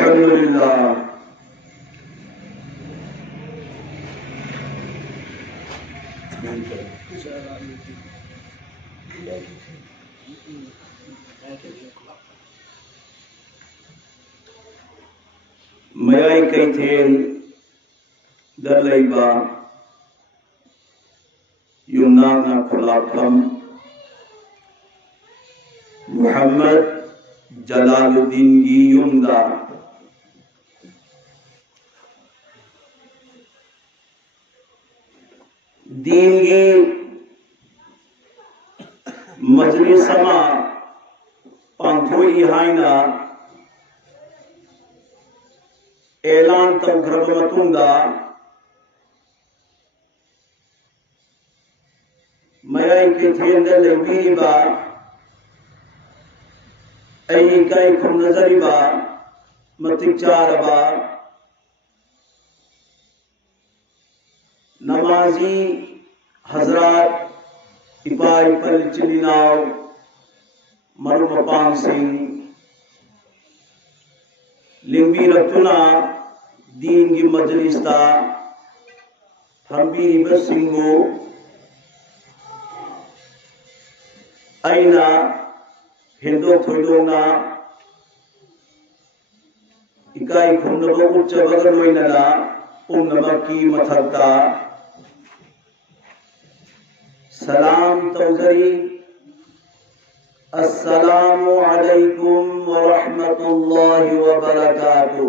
अल्हम्दुलिल्लाह। mayai kaithen dalaiba yumnana khulafam Muhammad Jalaluddin gi yumda deen gi majlis sama panthoi haina ऐलान तौग्रब मतुंगा मयाई के थेंदे लेबीबा ऐ काई खुम नजरिबा मतिचारबा नमाजी हजरात इपाई पल चिलिनाव मरुमपान सिंह लिंबी रतुना दीन की मजलिस्ता फंबी बसिंगो आईना हिंदो थोइदोना इकाई खुंदबो उच्च बगल वैनना उन्नमकी मथक्ता सलाम तौजरी अस्सलामु अलैकुम व रहमतुल्लाहि व बरकातुहू।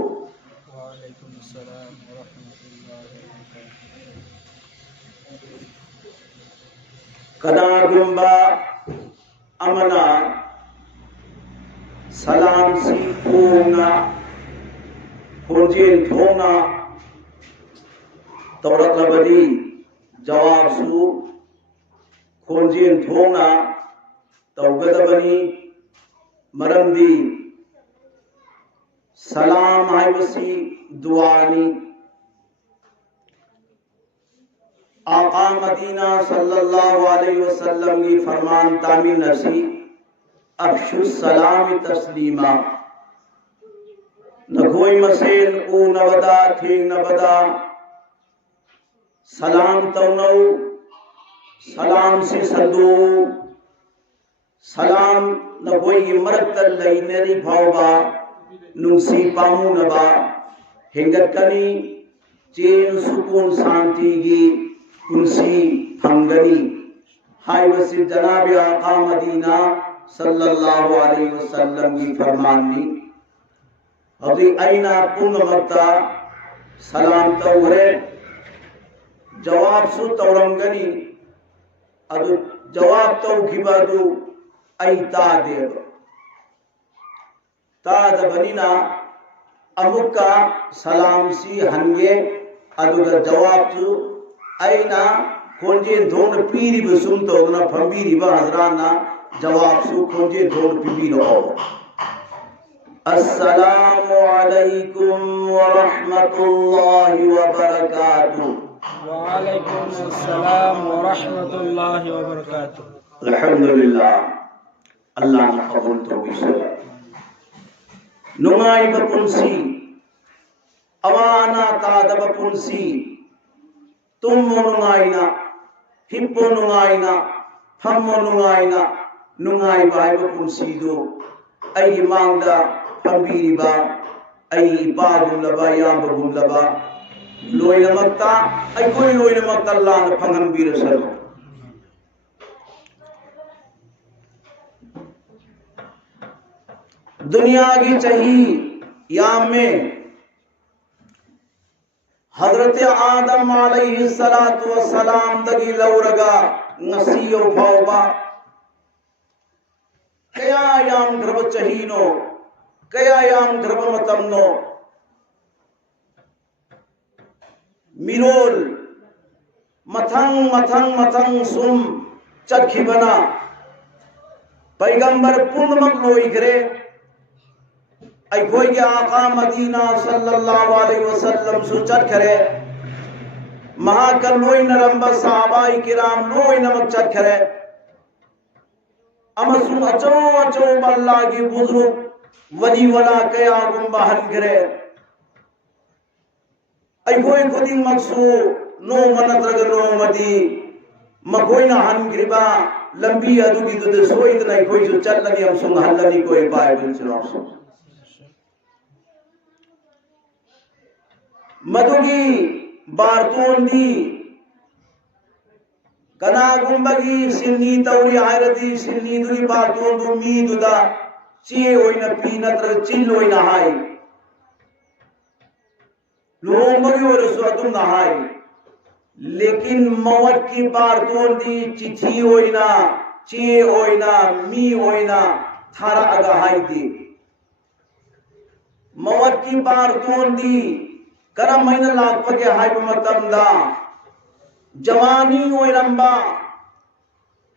वालेकुम अस्सलाम व रहमतुल्लाहि व बरकातुहू। कदा गुंबा अमना सलाम सी पूना खोजेन थोना तौरकबदी जवाब सु खोजेन थोना तौगदबनी मरंदी सलाम हाइबसी दुआनी आका मदीना सल्लल्लाहु अलैहि वसल्लम की फरमान तामी नसी अफशु सलाम तस्लीमा नगोई मसेन ऊ नवदा थे नवदा सलाम तौनौ सलाम से सदो सलाम नगोई मरकल लैनरी भावबा नुंसी पामुनबा हेंगतकनी चेन सुकून शांति की कुंसी फंगनी हाइवसी जनाब आका मदीना सल्लल्लाहु अलैहि वसल्लम की फरमानी अभी आईना पूर्ण मक्ता सलाम तौरे जवाब सु तौरंगनी अदु जवाब तौ खिबादु आई तादेव ताद बनिना अमुका सलाम सी हंगे अदुगा जवाब सु आईना खोजे धोन पीरी बसुम तो ना फंबीरी बा हजराना जवाब सु खोजे धोन पीरी रो अस्सलामु अलैकुम व रहमतुल्लाहि व बरकातुहू। वालेकुम अस्सलाम व रहमतुल्लाहि व बरकातुहू। अल्हम्दुलिल्लाह अल्लाह ने कबूल तो विशे नुमाई बपुंसी अवाना ताद बपुंसी तुम नुमाइना हिप्पो नुमाइना फम्मो नुमाइना नुमाई बाई बपुंसी दो आई मांगदा फंबीरिबा आई पागुलबा याबगुलबा लोइनमक्ता आई कोई लोइनमक्ता अल्लाह ने फंगंबीर सर दुनिया की चाहिए याम में हजरत आदम अलैहिस्सलातु वस्सलाम दगी लौरगा नसीयो फावबा कया याम गर्भ चाहिनो कया याम गर्भ मतमनो मिरोल मथंग मथंग मथंग सुम चखी बना पैगंबर पूर्णमक लोई करे अखोई के आका मदीना सल्लल्लाहु अलैहि वसल्लम सुचत करे महाकल लोई नरंब सहाबाई किराम लोई नमक चत करे अमसु अचो अचो अल्लाह की बुजुर्ग वली वला कयागुम हनग्रे अखोई खुदिंगमक्सु नोम नत्रग नोमदी मखोइना हनग्रिबा लंबी अदुगिदुद सोइदना अखोइसु चलनी अमसुंग हल्लनी कोई बाइबल चलासु मधुगी बारतोंदी कनागुंबगी सिन्नी तौरी हायरदी सिन्नी दुरी बारतोंदु मीदुदा चे ओइना पी नत्र चिल ओइना हाय लुहोंबगी ओरसु अदुम ना हाय लेकिन मवत की बारतोंदी चिठी ओइना चे ओइना मी ओइना थारा अगा हाय दी मवत की बारतोंदी करम महीना लापके हाय मतमदा जवानी ओइरंबा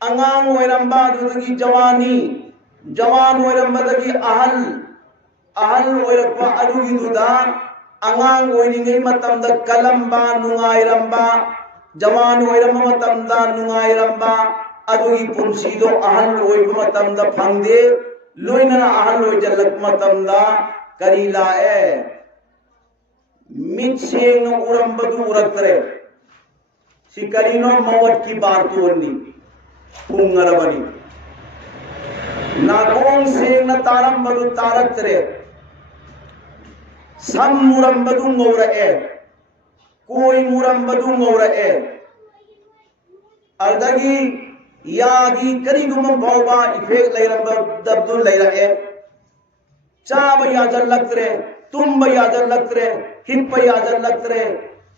अंगांग ओइरंबा दुदगी जवानी जवान ओइरंबदगी अहल ओइरपा अदुगी दुदा अंगांग ओइनिंगै मतमदा कलंबा नुंगाइरंबा जवान ओइरंबा मतमदा नुंगाइरंबा अदुगी पुंसीदो अहल ओइबा मतमदा फंगदे लोइनना अहल ओइजलक मतमदा करी लाए मिट सेंग उरंबदु उरक्तरे सिकरिनो मवत की बारतोनी पुंगरबनी नागोंग सेंग न तारंबदु तारक्तरे सम मुरंबदु ngौरए कोई मुरंबदु ngौरए अदगी यागी करिगुम भौबा इफेक्ट लैरंबा दब्दु लैरए चाब याजलक्तरे तुम याजलक्तरे हिप याजलक्तरे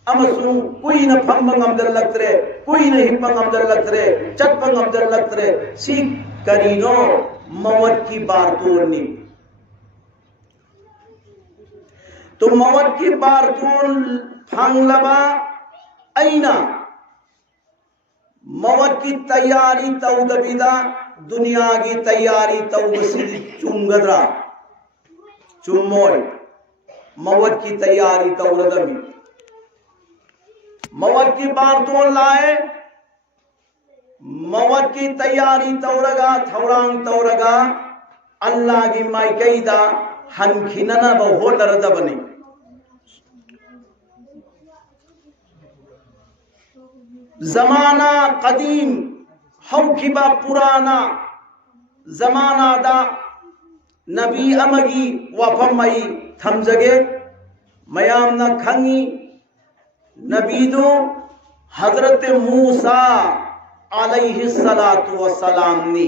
अमसुंग कुई न फंब ngमदलक्तरे कुई न हिप ngमदलक्तरे चटप ngमदलक्तरे सी करिनो मवत की बारतोनी तो मवत की बारतोन फंगलबा ऐना मवत की तैयारी तौदबिदा दुनिया की तैयारी तौबसी चुंगदरा चुम्मोय मवत की तैयारी तौरदमी मवत की बारतोन लाए मवत की तैयारी तौरगा थौरांग तौरगा अल्लाह की माइकैदा हनखिनना होनरदबनी जमाना कदीम हौखिबा पुराना जमाना दा नबी अमगी वफमई थमजगे मयामना खंगी नबीदो हजरत मूसा अलैहिस्सलातु वस्सलाम नी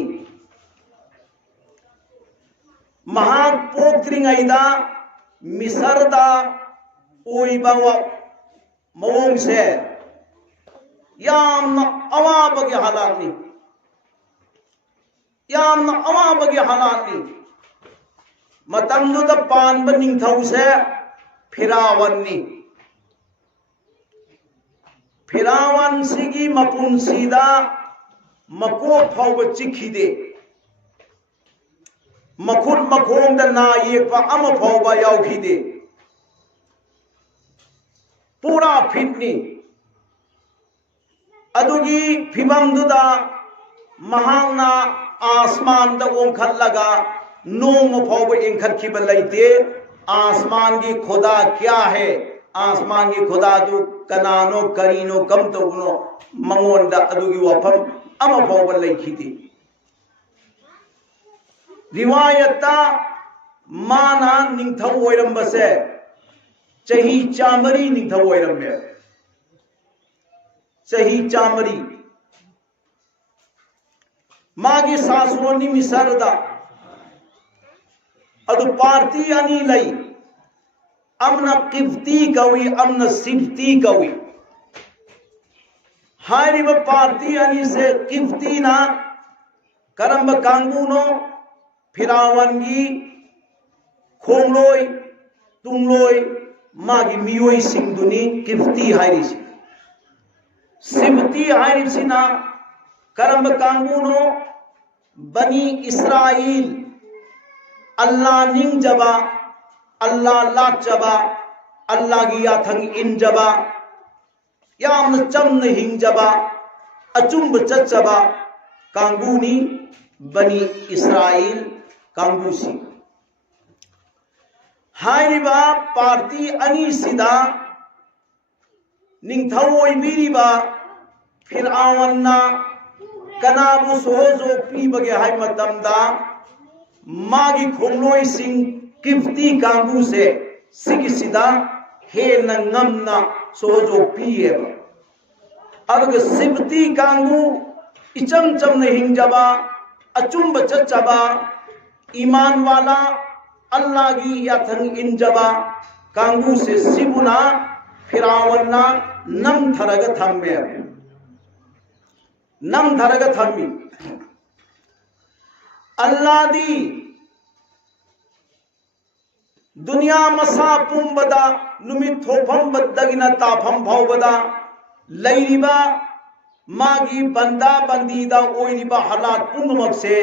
महान पोक्त्रिंगैदा मिसरदा ओइबा मवोंग से यामना अवाबगे हालातनी यामना अवाबगे हालातनी मतंगुदा पानब निंगथौसे फिरावन्नी फिरावन सिगी मपुंसीदा मको फाव चिखिदे मखुन मखोंग ना येपा अम फाव याउखिदे पूरा फिटनी अदुगी फिबमदुदा महांगना आसमान दा ओंखलगा नोम फाव इंखिब लेते आसमान की खुदा क्या है आसमान की खुदा दु कनानो करीनो कम तो मंगोंदा अदुगी वफम अम फाव लेखिति रिवायता माना निंथौ ओइरंबसे चही चामरी निंथौ ओइरंबे चही चामरी मागी सासोनी मिसरदा अदु पार्टी अनी लई अमना किफ्ती कवी अमना सिफ्ती कवी हारिब पार्टी अनी से किफ्ती ना करंब कांगूनो फिरावनगी खोंगलोय तुंगलोय मागी मियोय सिंगदुनी किफ्ती हारिसी सिफ्ती हारिसिना करंब कांगूनो बनी इस्राइल अल्लाह निंग जबा अल्लाह लाच जबा अल्लाह की याथंग इन जबा याम चम हिंग जबा अचुंब चचबा कांगूनी बनी इस्राइल कांगूसी हाइरिबा पार्टी अनी सिदा निंगथौ ओइबिरिबा फिरआवन्ना कनाबु सोहोजो पीबगे हाय मतमदा मागी खोलोई सिंह किफ्ती कांगू से सिगिसिदा हे नंगमना सोहोजो पीएबा अदुग सिबती कांगू इचम चम ने हिंजबा अचुंब चचबा ईमान वाला अल्लाह की याथंग इंजबा कांगू से सिबुना फिरावन्ना नम थरग थम्मे नम थरग थम्मी अल्लाह दी दुनिया मसा पुंबदा नुमित थोफम बद्दगिना ताफम भावबदा लैरिबा मागी बंदा बंदीदा ओइरिबा हालात पुंगमक से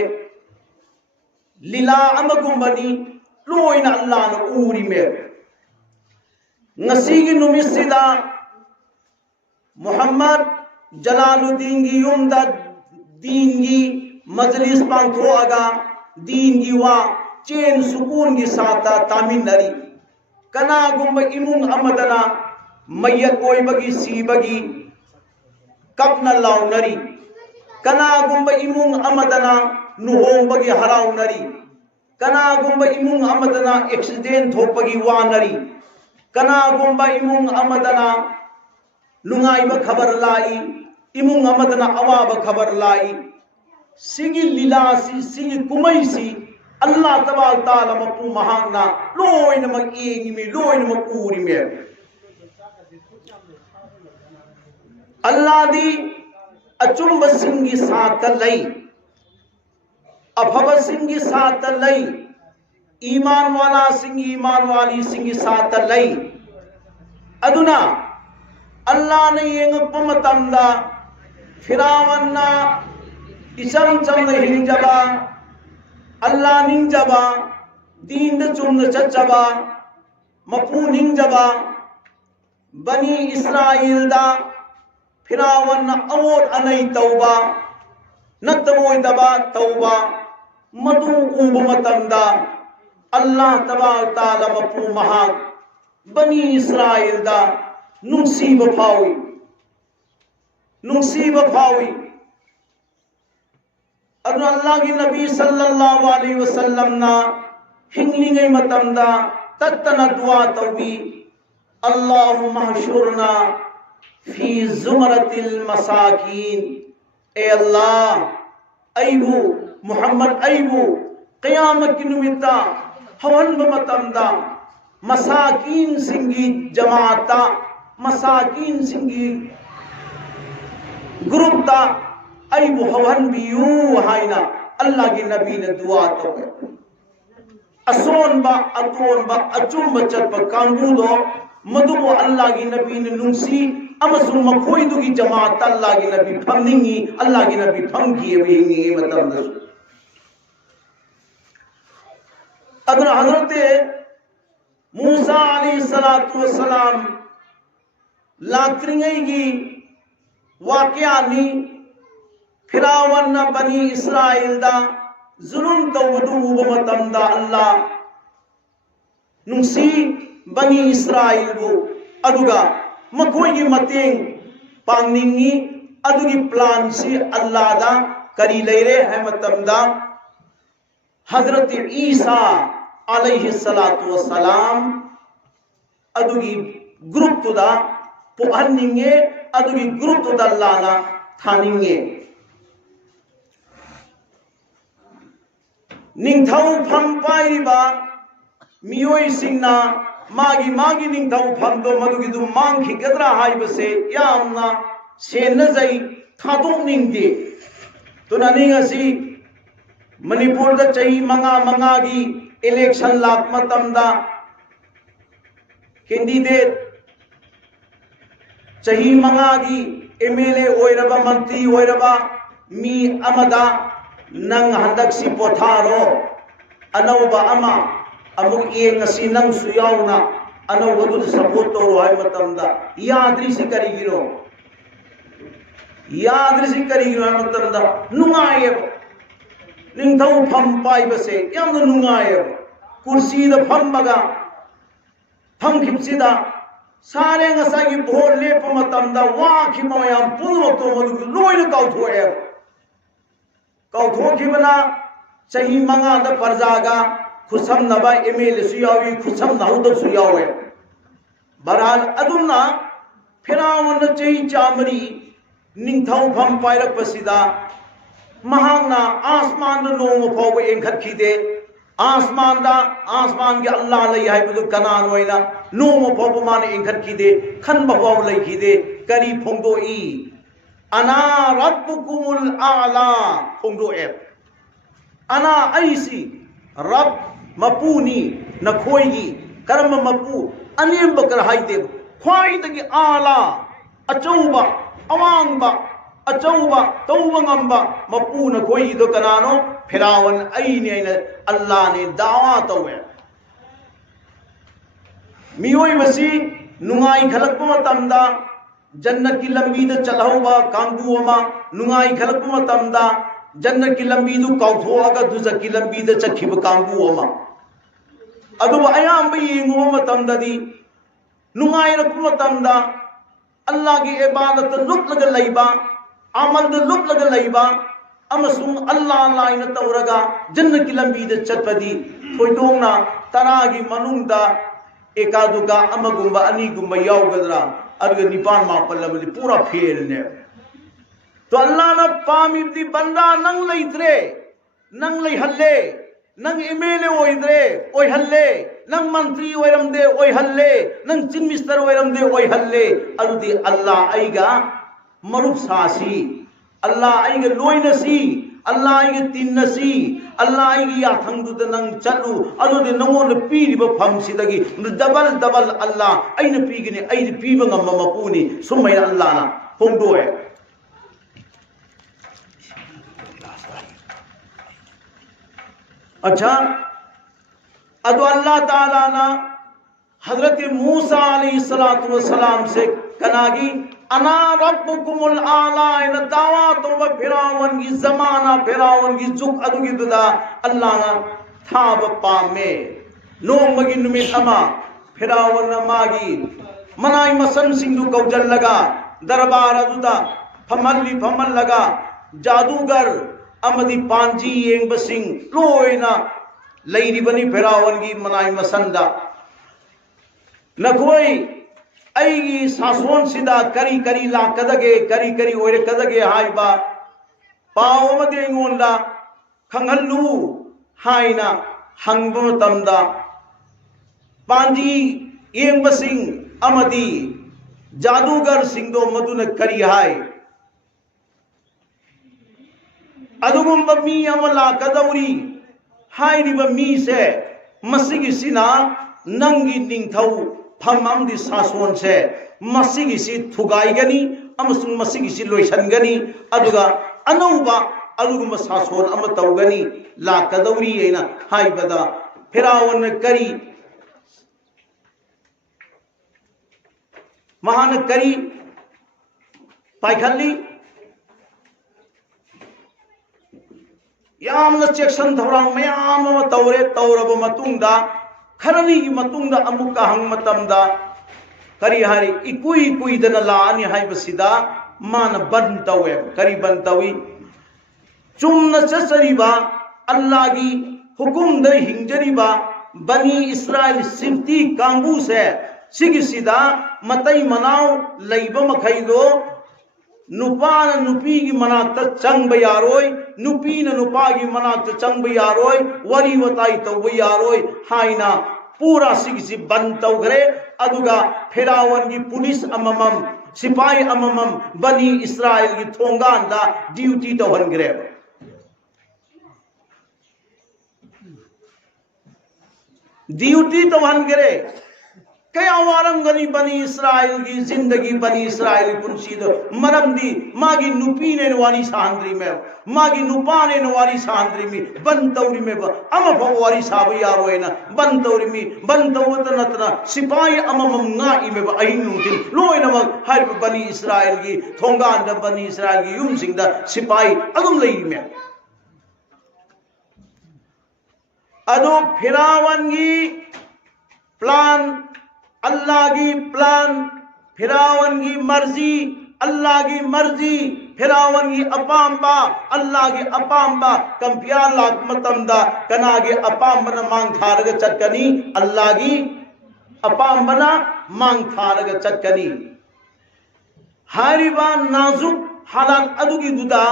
लीला अमगुंबनी लोइना अल्लाह न उरी में नसीगी नुमिसिदा मोहम्मद जलालुद्दीन की युमदा दीन की मजलिस पांथो आगा दीन की वा चेन सुकून की साता तामिन नरी कना गुंब इमुंग अमदना मैयत ओइबगी सीबगी कपना लाउ नरी कना गुंब इमुंग अमदना नुहोंबगी हराउ नरी कना गुंब इमुंग अमदना एक्सीडेंट थोपगी वा नरी कना गुंब इमुंग अमदना नुंगाइबा खबर लाई इमुंग अमदना अवाब खबर लाई सिगी लीलासी सिगी कुमैसी अल्लाह तबारक ताला मपु महाना लोइन मक एगी में लोइन मक उरी में अल्लाह दी अचुंब सिंगी साथ लई अफब सिंगी साथ लई ईमान वाला सिंगी ईमान वाली सिंगी साथ लई अदुना अल्लाह ने येंगप मतमदा फिरावन्ना इचम चम हिंजबा अल्लाह निंजबा दीन चुम चचबा मपू निंजबा बनी इस्राइल दा फिरावन अवोट अनई तौबा नतमोइदबा तौबा मधु उब मतमदा अल्लाह तबारक ताला मपू महा बनी इस्राइल दा नुसीब फावी अल्लाह की नबी सल्लल्लाहु अलैहि वसल्लम ना हिंगलिंगे मतमदा तत्तना दुआ तौबी अल्लाहुम्मा हशुरना फी जुमरतिल मसाकीन ए अल्लाह अयबू मुहम्मद अयबू क़यामत की निमित्ता हवन मतमदा मसाकीन सिंगी जमाता मसाकीन सिंगी ग्रुपता अयबू हवन बियू हाइना अल्लाह की नबी ने दुआ तो असोन बा अतोन बा अचुम बचत पर कांगूदो मधुबो अल्लाह की नबी ने नुंसी अमसु मखोइदु की जमात अल्लाह की नबी फंगिंगी अल्लाह की नबी फंगी बेंगी मतलब दस अगर हजरत मूसा अलैहिस्सलातु वस्सलाम लात्रिंगी वाकयानी फिरावन बनी इस्राइल दा जुल्म तौबदु मतमदा अल्लाह नुंसी बनी इस्राइल बु अदुगा मखोई मतेंग पांगनिंगी अदुगी प्लान सी अल्लाह दा करी लेरे है मतमदा हजरत ईसा अलैहिस्सलातु वस्सलाम अदुगी ग्रुप तुदा पुहनिंगे अदुगी ग्रुप तुदा लाना थानिंगे निंथौ फम पाइबा मियोई सिंगना मागी मागी निंथौ फम दो मदुगी दु मांग खिगदरा हाइबसे यामना सेनजई थादों निंगे तो ननिंगसी मणिपुर दा चही मंगा की इलेक्शन लाक मतमदा कैंडिडेट चही मंगा की एमएलए ओइरबा मंत्री ओइरबा मी अमदा नंग हंदक्सी पोथारो अनौबा अमा अमुक येंगसी नंग सुयाउना अनौबदु सपोर्ट तोरो हाय मतमदा याद्री से करिगिरो मतमदा नुंगाये निंथौ फम पाइबसे यामना नुंगाये कुर्सी द फमबगा फंखिबसिदा सारे ngसाई भोट लेप मतमदा वाखि मयाम पुनमतो मदु लोइन काउथोए काउथोखिबना चही मंगा द प्रजागा खुसम नबा एमएल सुयावी खुसम नहुद सुयावे बराल अदुमना फिरावन चही चामरी निंथौ फम पायरक पसिदा महांगना आसमान नोम फाव एंखखिदे आसमान के अल्लाह लई है बदु कनान होइना नोम फाव मान एंखखिदे खन बवाव लईखिदे करी फोंदो ई अना रब्बुकुमुल आला फोंदो ए अना ऐसी रब मपूनी नखोईगी कर्म मपू अनेम बकर हाइदे ख्वाई तगी आला अचौबा अवांगबा अचौबा तौबा ngamba मपू नखोई दो कनानो फिरावन अईने अल्लाह ने दावा तौवे मियोई मसी नुंगाई खलक मतमदा जन्नत की लंबी द चलहौबा कांगू अमा नुंगाई खलक मतमदा जन्नत की लंबी दु काउथोगा दुजक की लंबी द चखिब कांगू अमा अदुब अयाम येंगो मतमददी नुंगाई रक मतमदा अल्लाह की इबादत लुप लग लईबा आमद लुप लग लईबा अमसुंग अल्लाह लाइन तौरगा जन्नत की लंबी द चटपदी थोइदोंगना तरागी मनुंगदा एकादुका अमगुंबा अनीगुंबा यावगदरा अरग निपान मापल लबदी पूरा फेल ने तो अल्लाह ना पामिदी बंदा नंग लईत्रे नंग लई हल्ले नंग एमएलए ओइद्रे ओइ हल्ले नंग मंत्री ओइरमदे ओइ हल्ले नंग चिन मिनिस्टर ओइरमदे ओइ हल्ले अदुदी अल्लाह आइगा मरुप सासी अल्लाह आइगा लोइनसी अल्लाह आइगा तिन्नसी अल्लाह आइगा याथंगदुद नंग चलु अदुदी नंगोन पीरिबा फमसिदगी डबल डबल अल्लाह आइना पीगने आइदि पीबा ngam मपुनी सुमै अल्लाह ना फोंदोए अच्छा अदो अल्लाह ताला ना हजरत मूसा अलैहिस्सलातु वस्सलाम से कनागी अना रब्बुकुमुल आला इन दावा तो फिरावन की जमाना फिरावन की जुक अदुगी दुदा अल्लाह ना थाब पामे नोमगी नुमित अमा फिरावन मागी मनाई मसन सिंधु कौजल लगा दरबार अदुदा फमल लगा जादूगर अमदी पांजी येंग बसिंग लोइना लईरिबनी फिरावन की मनाई मसंदा नखोई अईगी सासोन सिदा करी करी ला कदगे करी करी ओरे कदगे हाइबा पाव मदे इंगोंदा खंगल्लू हाइना हंगबो तमदा पांजी येंग बसिंग अमदी जादूगर सिंगदो मदुन करी हाय अदुगुंब मी अमला कदौरी हाइरिब मी से मसिगी सिना नंगी निंथौ फममदि सासोन से मसिगी सि थुगाइगनी अमसुंग मसिगी सि लोइसनगनी अदुगा अनौबा अदुगुंब सासोन अम तौगनी ला कदौरी एना हाइबदा फिरावन करी महान करी पाइखल्ली यामना चेक्सन थौरांग मयाम अमा तौरे तौरब मतुंगदा खरनी की मतुंगदा अमुका हंग मतमदा करी हारी इकुई कुइदना लानी हाइबसिदा मान बन तौवे करी बन तौई चुमना चसरीबा अल्लाह की हुकुम द हिंजरीबा बनी इस्राइल सिफ्ती कांगू से सिगिसिदा मतई मनाव लईब मखैदो नुपान नुपी की मनात चंग यारोय नुपीन नुपा की मनात चंग यारोय वरी वताई तब यारोय हाइना पूरा सिगिसी बन तौगरे अदुगा फिरावन की पुलिस अममम सिपाही अममम बनी इस्राइल की थोंगांदा ड्यूटी तौहनगरे ड्यूटी तौहनगरे कया वारंगनी बनी इस्राइल की जिंदगी बनी इस्राइल पुंसी दो मरमदी मागी नुपी ने नवारी सांद्री में मागी नुपा ने नवारी सांद्री में बंतौरी में अम फवारी साब यारो है ना बंतौरी में बंतौत नतना सिपाही अमम नाई में अहिनु दिन लोय नमक हर बनी इस्राइल की थोंगान द बनी इस्राइल की युम सिंह द सिपाही अगम लई में अदो फिरावन की प्लान अल्लाह की प्लान फिरावन की मर्जी अल्लाह की मर्जी फिरावन की अपाम्बा अल्लाह की अपाम्बा कंपिया लाख मतमदा कना की अपाम्बना मांग थारग चटकनी अल्लाह की अपाम्बना मांग थारग चटकनी हारिबा नाजुक हालात अदुगी दुदा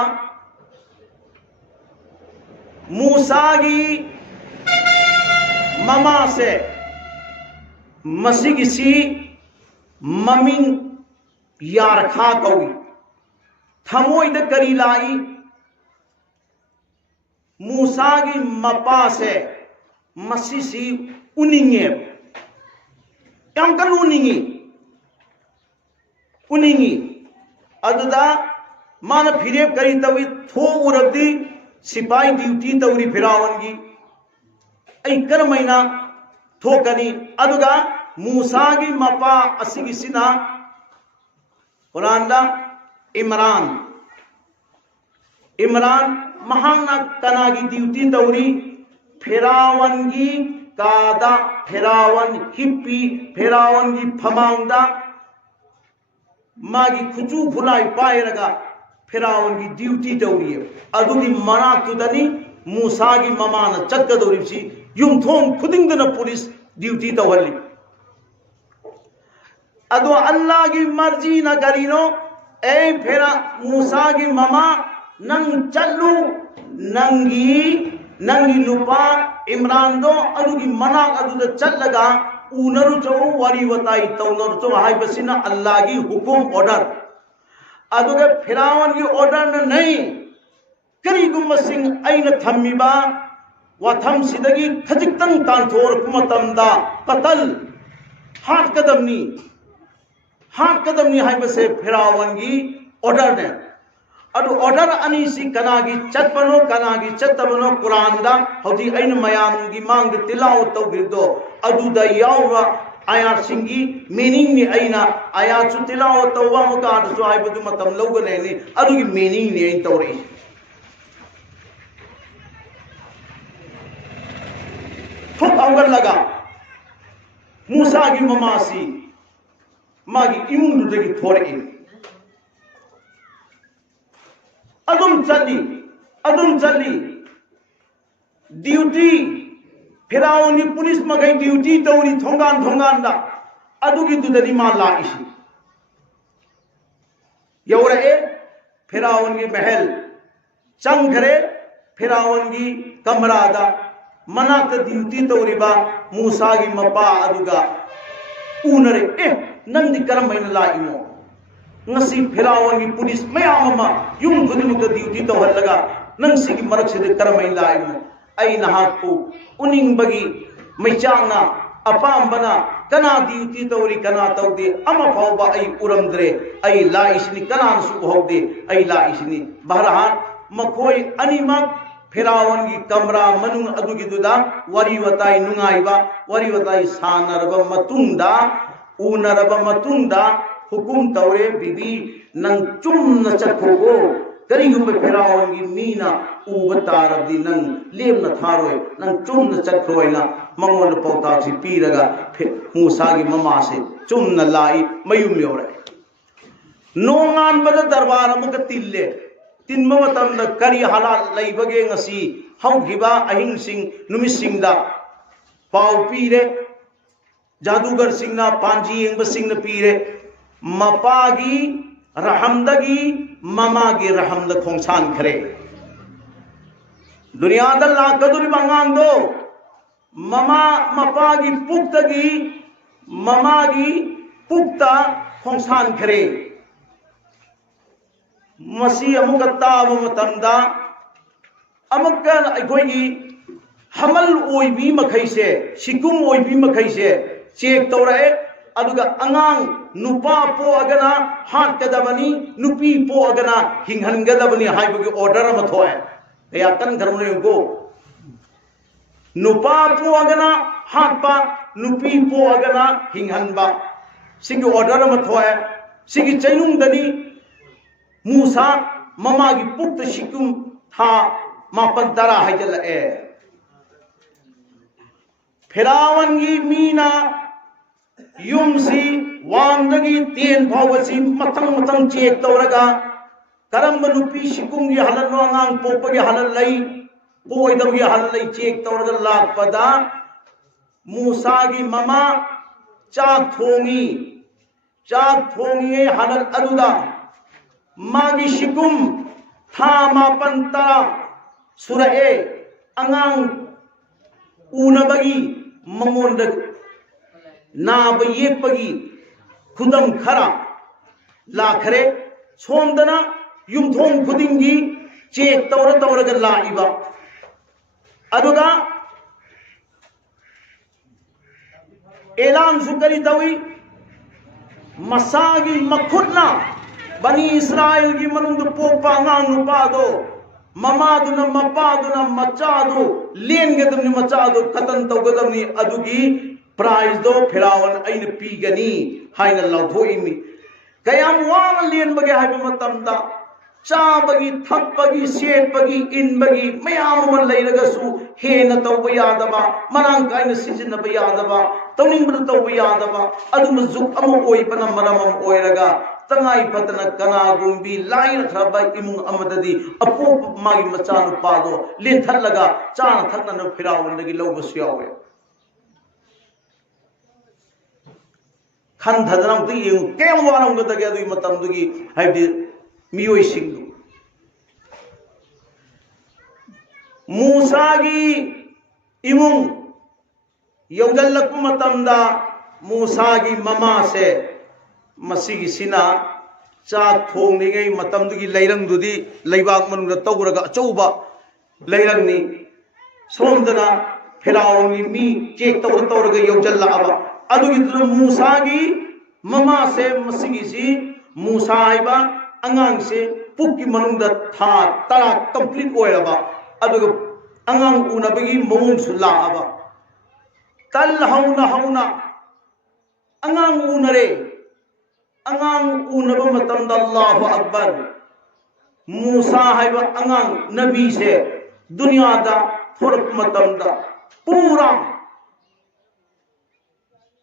मूसा की ममा से मसीगिसी ममिंग यारखा कौई थमोइद करी लाई मूसा की मपा से मसीसी उनिंगे यम कर उनिंगी अदुदा मान फिरे करी तवी थो उरदी सिपाही ड्यूटी तौरी फिरावन की ऐ कर महीना थोकनी अदुगा मूसा की मपा असिगिसिना कुरानदा इमरान महाना कना की ड्यूटी तौरी फिरावन की कादा फिरावन हिप्पी फिरावन की फमांगदा मागी खुचू फुलाई पायरगा फिरावन की ड्यूटी तौरी अदुगी मनातुदनी मूसा की ममाना चक्कदौरिसी युमथों खुदिंगना पुलिस ड्यूटी तौहली अदो अल्लाह की मर्जी न करीनो ए फिरा मूसा की ममा नंग चलू नंगी नुपा इमरान दो अदुगी मना अदुदा चलगा उनरु चो वरी वताई तौनरु चो हाय बसिना अल्लाह की हुकुम ऑर्डर अदुगे फिरावन की ऑर्डर नहीं करीगुम सिंह ऐन थम्मिबा वथम सिदगी खजिक्तंग तांथोर कुमतमदा कतल हाथ कदमनी हाय बसे फिरावन की ऑर्डर ने अदु ऑर्डर अनी सी कना की चतपनो कना की चतबनो कुरान दा हौजी ऐन मयाम की मांग तिलाव तौगिदो अदुदा यावा आया सिंगी मीनिंग नि ऐना आया चु तिलाव तौवा मुका दसु हाय बदु मतम लौगने नि अदु की मीनिंग नि ऐन तौरी थुक अंगल लगा मूसा की ममासी मागी इमुंग दुदगी थोड़े अदुम चली ड्यूटी फिराउनी पुलिस मगई ड्यूटी तौरी थोंगान दा अदुगी दुदनी मा लाइसी यौरे फिराउन की महल चंगरे फिराउन की कमरादा मनाक ड्यूटी तौरीबा मूसा की मपा अदुगा उनरे नंदी करम मैन लाइनो ngasi फिरावन की पुलिस मयाम यूम खुदिमुक ड्यूटी तौहलगा नंसी की मरक से करमै लाइनो ऐ नहाकु उनिंग बगी मैचांगना अपाम्बना कना ड्यूटी तौरी कना तौदे अमा फावबा ऐ उरमद्रे ऐ लाइसनी कना सु होदे ऐ लाइसनी बहरहाल मखोय अनिमक फिरावन की कमरा मनुंग अदुगी दुदा वरी वताई नुंगाइबा वरी वताई सानरबा मतुंगदा उनरबा मतुंगदा हुकुम तौरे बीबी नंग चुम न चखोगो करीगुम फिरावन की मीना उब तारदी नंग लेम न थारोय नंग चुम न चखोयना मंगोन पौता से पीरगा मूसा की ममा से चुम न लाई मयुम योरे नोंगान बद दरबार अमुक तिल्ले तिन्म मतम करी हालात लैबगे ngasi हौगिबा अहिंग सिंह नुमित सिंहदा पाव पीरे जादूगर सिंहना पांजी येंग सिंह पीरे मपागी रहमदगी ममागी रहमद खोंसान खरे दुनिया दल्ला कदुरी बंगांग दो ममा मपागी पुक्तगी ममागी पुक्ता खोंसान खरे मसी अमुकताब मतमदा अमकन अखोगी हमल ओइबी मखैसे सिकुम ओइबी मखैसे चेक तौरए अदुगा अंगांग नुपा पो अगना हाथ कदबनी नुपी पो अगना हिंगहन गदबनी हाइबगी ऑर्डर अम थोए या कन करमने गो नुपा पो अगना हाथ पा नुपी पो अगना हिंगहन बा सिंग ऑर्डर अम थोए सिंग चैनुंग दनी मूसा ममा की पुक्त शिकुम था मापन तरा हजल ए फिरावन की मीना ꯌꯨꯝꯁꯤ ꯋꯥꯡꯗꯒꯤ ꯇꯦꯟ ꯐꯥꯎꯕꯁꯤ ꯃꯊꯪ ꯃꯊꯪ ꯆꯦꯛ ꯇꯧꯔꯒ ꯀꯔꯝꯕ ꯅꯨꯄꯤ ꯁꯤꯀꯨꯝꯒꯤ ꯍꯜꯂꯟꯅꯣ ꯑꯉꯥꯡ ꯄꯣꯛꯄꯒꯤ ꯍꯜꯂꯟ ꯂꯩ ꯄꯣꯏꯗꯕꯒꯤ ꯍꯜꯂꯟ ꯂꯩ ꯆꯦꯛ ꯇꯧꯔꯒ ꯂꯥꯛꯄꯗ ꯃꯨꯁꯥꯒꯤ ꯃꯃꯥ ꯆꯥꯛ ꯊꯣꯡꯉꯤꯉꯩ ꯍꯜꯂꯟ ꯑꯗꯨꯗ ꯃꯥꯒꯤ ꯁꯤꯀꯨꯝ ꯊꯥ 9-10 ꯁꯨꯔꯛꯑꯦ ꯑꯉꯥꯡ ꯎꯅꯕꯒꯤ ꯃꯉꯣꯟꯗ नाब येपगी खुदम खरा लाखरे सोमदना युमथोंग खुदिंगी चेक तौरगा लाइबा अदुगा एलान सुकरी तवी मसागी मखुदना बनी इस्राएल की मनुंद पोपा अंगांग नुपादो ममादुना मपादुना मचादु लेनगदमनि मचादु खतन तौगदमनि अदुगी प्राइज दो फिरावन अइन पीगनी हाइन लौथोइमी कयाम वाम लेन बगे हाइब मतमदा चाबगी थप्पगी सेटपगी इनबगी मयाम मन लैरगसु हेन तौब यादबा मनांग काइन सिजिनब यादबा तौनिंग तौब यादबा अदुम जुक अमो ओइपना मरमम ओइरगा तंगाई फतना कनागुंबी लाइन खरबा इमुंग अमददी अपोप मागी मचानु पादो लेथलगा चाना थकना फिरावन दगी लौबसु यावे खन धदनम तु यु केम वारम गदगे अदुई मतम दुगी हाइबदि मियोई सिंगु मूसागी इमुंग यौजल्लक मतमदा मूसागी ममा से मसीगी सिना चाक थोंगनिगै मतम दुगी लैरंग दुदी लैबाक मनुंग तौरगा अचौबा लैरंगनी सोमदना फिराउनी मी चेक तौरगा यौजल्लाबा अदुगी मूसागी ममा से मसीगी मूसा हाइबा अंगांग से पुक्की मनुंग था 10 कंप्लीट ओइरबा अदुगा अंगांग उनबगी मौंग सुलाबा तल हौना अंगांग उनरे अंगांग उनब मतम अल्लाहु अकबर मूसा हाइबा अंगांग नबी से दुनिया दा थोरक मतम पूरा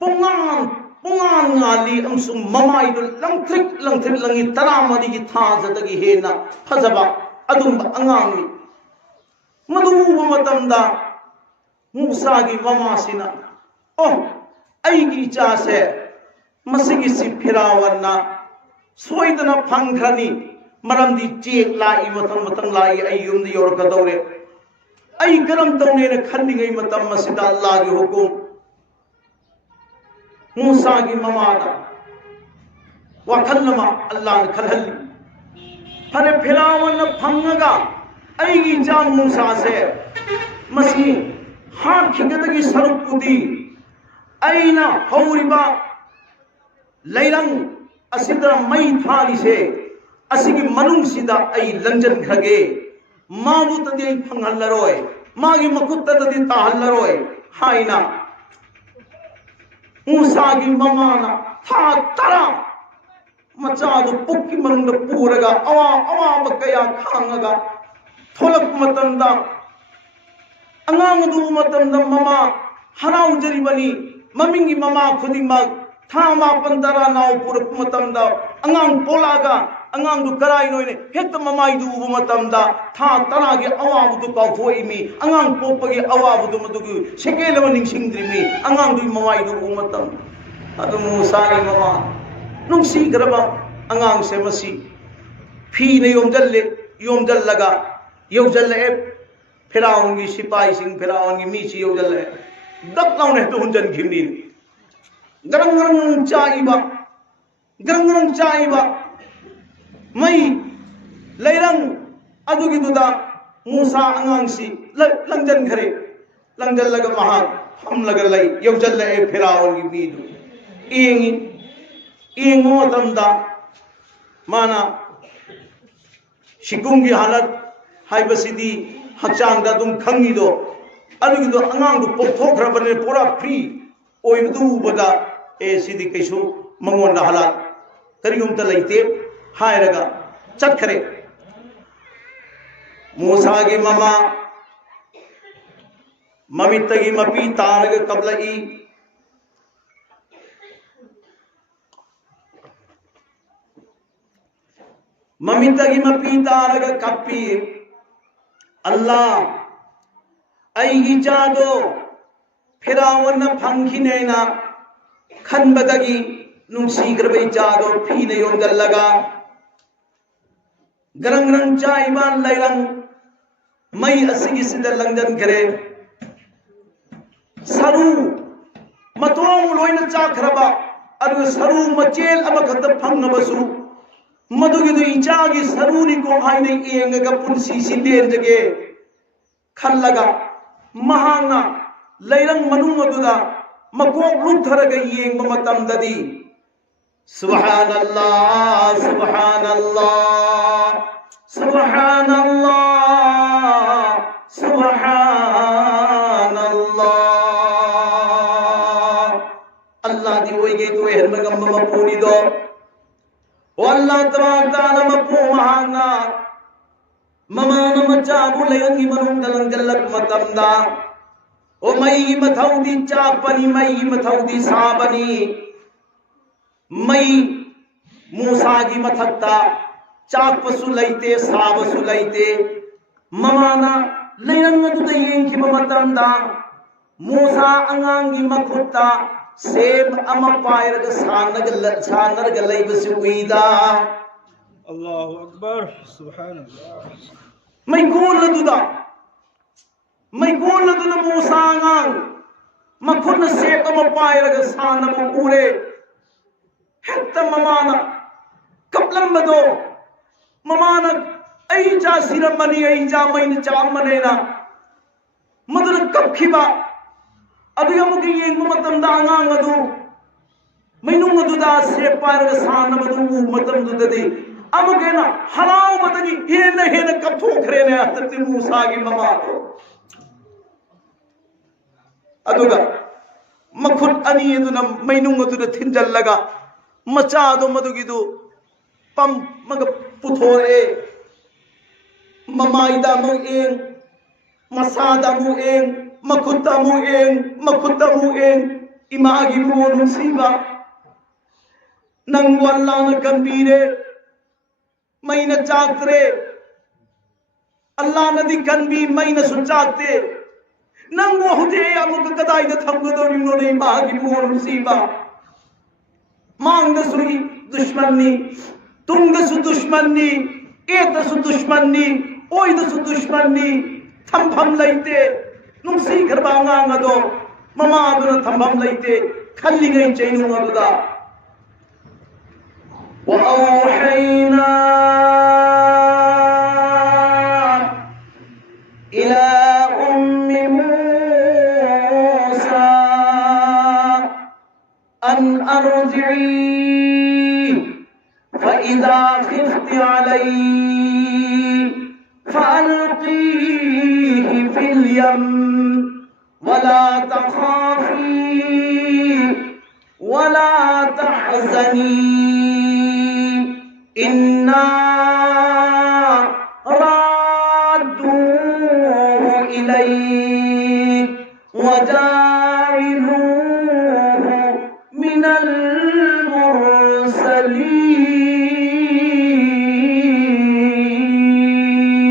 पुंगान ngali amsung mamai du langthrik langi taramadi gi thajadagi hena phajaba adum angangi madu matamda musa gi mama sina oh aigi cha se masigi si phirawanna soidana phangkhani maramdi chek lai matam lai ai yumdi yor ka dore ai karam tawne ne khanningai matam masida allah gi hukum मूसा की ममादा वखलमा अल्लाह ने खलहली फरे फिरावन फंगगा अईगी जान मूसा से मसी हाथ खिगदगी सरुपुदी अईना हौरिबा लैरंग असिदा मई थाली से असिगी मनुंग सिदा अई लंजन खगे माबु तदि फंगहल्लरोय मागी मकुत तदि ताहल्लरोय हाइना मूसा की ममाना था तरा मचादु पुक्की मनुंग पूरगा अवा बकया खांगगा थोलक मतंदा अंगांग दु मतंदा ममा हराउ जरिबनी ममिंगी ममा खुदिमा था 9-10 नाव पुरक मतंदा अंगांग पोलागा अंगांग दु कराई नोइने हेत ममाई दु उबु मतंदा था तरा गे अवाबु दु काउथोइमी अंगांग पोपगे अवाबु दु मदुगु सेकेलव निंगसिंद्रिमी अंगांग दु ममाई दु उबु मतम अदु मूसाई ममा नुंसी ग्रबा अंगांग से मसी फी ने योमजल्लगा यौजल्ले फिराउंगी सिपाही सिंह फिराउंगी मीसी यौजल्ले दक लाउने तो हुंजन खिमनी गरंग चाइबा मई लैरंग अदुगी दुदा मूसा अंगांसी लंजन खरे लंजन लगा महा हम लगा लई यौजल्ले फिराउंगी मीदु इंगो तमदा माना शिकुंगी हालत हाइबसिदी हचांगदा दुम खंगीदो अदुगिदो अंगांगदु पोथोखरबने पूरा फ्री ओइबदु बदा ए सिदी कैसु मंगोंदा हालत करियुमता लैते हायरगा चटखरे मूसागी ममा ममितगी मपी तारग कबलई ममितगी मपी तारग कपी अल्लाह अईगी चादो फिरावन फंखिनेना खनबदगी नुंसीग्रबै चादो फीने योंजल्लगा गरंग रंग चाइबान लैरंग मई असिगी सिदा लंगजन करे सरू मतोंग लोइना चाखरबा अदु सरू मचेल अमखत फंगबसु मधुगिदु इचागी सरूनी को हाइने एंगगा पुंसी सिलेंजगे खल्लगा महांगना लैरंग मनुंग मदुदा मकोक लुथरगा येंग मतमददी सुब्हानल्लाह सुब्हानल्लाह सुब्हानल्लाह सुब्हानल्लाह अल्लाह दी ओइगे तो हेरमगम मपूनी दो ओ अल्लाह तबारक ताला मपू महांगना ममान मचाबु लैरंगी मनुंग दलंग जल्लक मतमदा ओ मई मथौदी चापनी मई मथौदी साबनी मई मूसा की मथक्ता चापसु लैते साबसु लैते ममाना लैरंग दुदयें की मतमदा मूसा अंगांगी मखुत्ता सेम अमा पायरग सानरग लैबसु उइदा अल्लाहु अकबर सुब्हानल्लाह मैं कौन लदुदा मूसा अंगांग मखुन सेम अमा पायरग सानम उरे हेत्ता ममाना कपलम बदो ममाना ऐजा सिरमनी ऐजा मैन चामनेना मदुर कपखिबा अदुगा मुगी येंगु मतमदा अंगांग अदु मैनु मदुदा से पारग सान मदु मतमदुददी अमुगेना हराव बदगी हेन कपथोखरेने अतति मूसागी ममा अदुगा मखुट अनि अदुना मैनु मदुदा थिंजल्लगा मचादो मदुगिदु पम मग पुथोरे ममाइदा मु एंग मसादा मु एंग मखुत्ता मु एंग इमागी मु नुसीबा नंग अल्लाह न कंबीरे मैन चाकरे अल्लाह नदी कंबी मैन सुचाकते नंग हुदे अमुक कदाई द थंगदो निनो ने इमागी मु नुसीबा मांगसु दुश्मनी तुंगसु दुश्मनी एतसु दुश्मनी ओइदसु दुश्मनी थंफम लैते नुंसी घरबांगांगदो ममादुना थंफम लैते खल्लिगै चैनुंगदुदा व औहैना इला उम्मी मूसा अन अर्जिई फइज़ा खिफ्ति अलैहि फअल्क़ीहि फिल यम वला तखाफी वला तहज़नी इन्ना राद्दूहु इलैक वजाइलूहु मिनल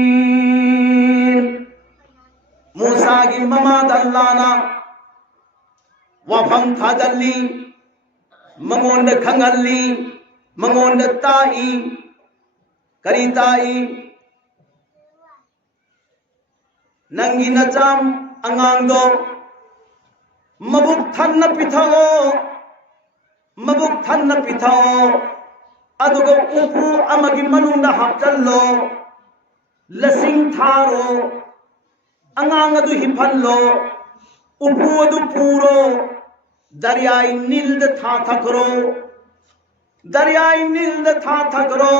मुरसलीन मूसा की ममाद अल्लाना वफम थाजल्ली मंगोंड खंगल्ली मंगोंड ताई करीताई नंगी नचाम अंगांगो मबुक थन्न पिथाओ अदुगा उफु अमगी मनुंदा हापचल्लो लसिंग थारो अंगांग अदु हिफल्लो उफु अदु पूरो दरियाई नील था थकरो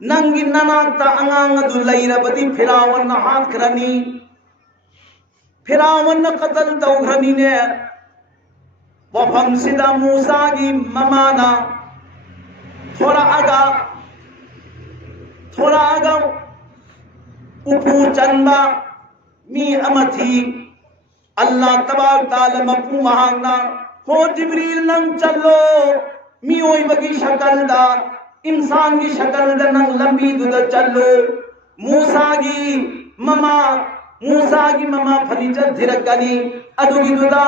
नंगी ननाक्ता अंगांग अदु लैरबदी फिरावन हाथ खरनी फिरावन कतल तौघरनी ने वफम सिदा मूसा की ममाना थोड़ा आगा उपू चंदा मी अमथी अल्लाह तबारक ताला मपू महांगना हो जिब्रील नंग चलो मी ओई बगी शकल दा इंसान की शक्ल नंग लंबी दुदा चलो मूसा की ममा फर्नीचर धिरकनी अदुगी दुदा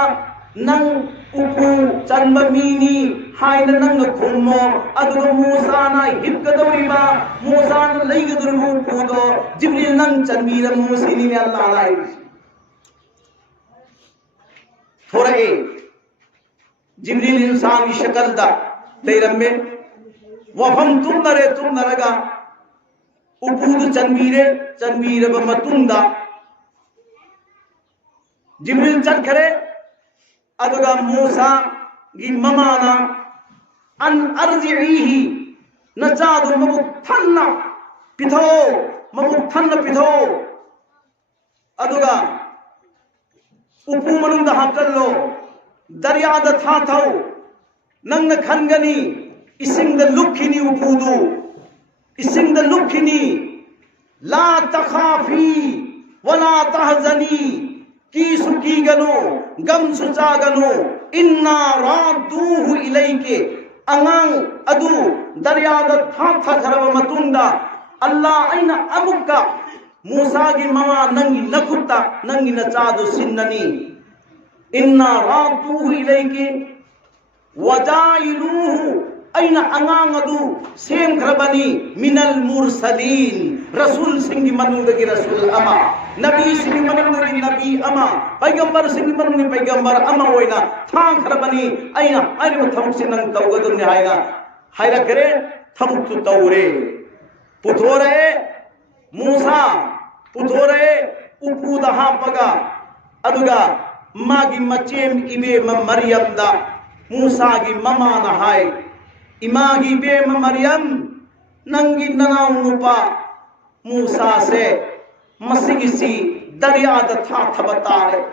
नंग उpu चंब मीनी हाइन नंग खुमो अदुगा मूसा ना हिपकदोरिबा मूसा ना लैगदुरु उपुदो जिब्रील नंग चंबीर मूसिनी ने अल्लाह लाई थोड़ा जिब्रील इंसान की शक्ल दा लेरम्मे वफम तुम नरगा उपूद चंबीर मतुंदा जिब्रील चटखरे अदुगा मूसा गी ममाना अन अर्जिही नचादु मबुक थन्ना पिथो अदुगा उपू मनुंग हाकल्लो दरियाद था थौ नंग खनगनी इसिंग लुखिनी उपूदु इसिंग लुखिनी ला तखाफी वला तहजनी की सुकी गनो गम सुचा गनो इन्ना रादूहु इलैके अंगांग अदु दरियाद था खरब मतुंदा अल्लाह ऐना अमुक्का मूसा की ममा नंगी नखुत्ता नंगी नचादु सिन्ननी इन्ना रादूहु इलैके वजाइलूहु ऐना अंगांग अदु सेम खरबनी मिनल मुरसलीन रसूल सिंगी मनुंदगी रसूल अमा नबी सिंगी मनुंदगी नबी अमा पैगंबर सिंगी मनुंदगी पैगंबर अमा होइना थांग खरबनी ऐना थमुक सिनंग तौगदुनि हायरा करे थमुक तु तौरे पुथोरे मूसा पुथोरे उपुदा हापगा अदुगा मागी मचेम इबे मरियम दा मूसा की ममा ना हाय इमागी बे मरियम नंगी ननाउ नुपा मूसा से मसीसी दरियाद था थबतारे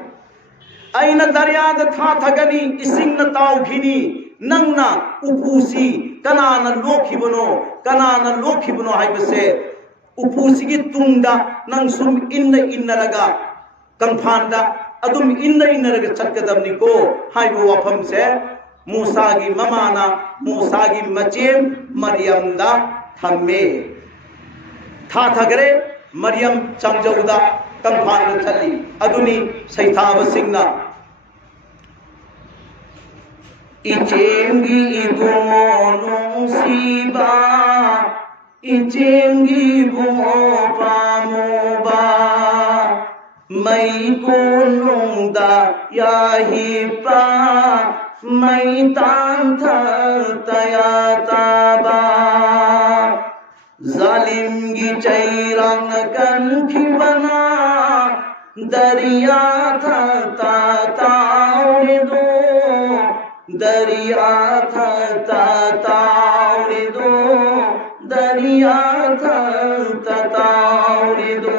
ऐना दरियाद था थगनी इसिंग न ताउखिनी नंगना उपूसी कनाना लोखिबनो हाइबसे उपूसी की तुंगदा नंग सुम इन्नरगा कंफानदा अदुम इन्नरगा चटकदमनिको हाइबो वफम से मूसा की ममाना मूसा की मचेम मरियम दा थम्मे था थगरे मरियम चंगजौदा कंफान चली अदुनी सैथाब सिंगना इचेंगी इबुमो नुसीबा इचेंगी बुमो पामुबा मई कोनुंदा याहिपा मई तांथ तया ताबा जालिम गी चैरंग कनखी बना दरिया था ताताउरे दो दरिया था ताताउरे दो दरिया था ताताउरे दो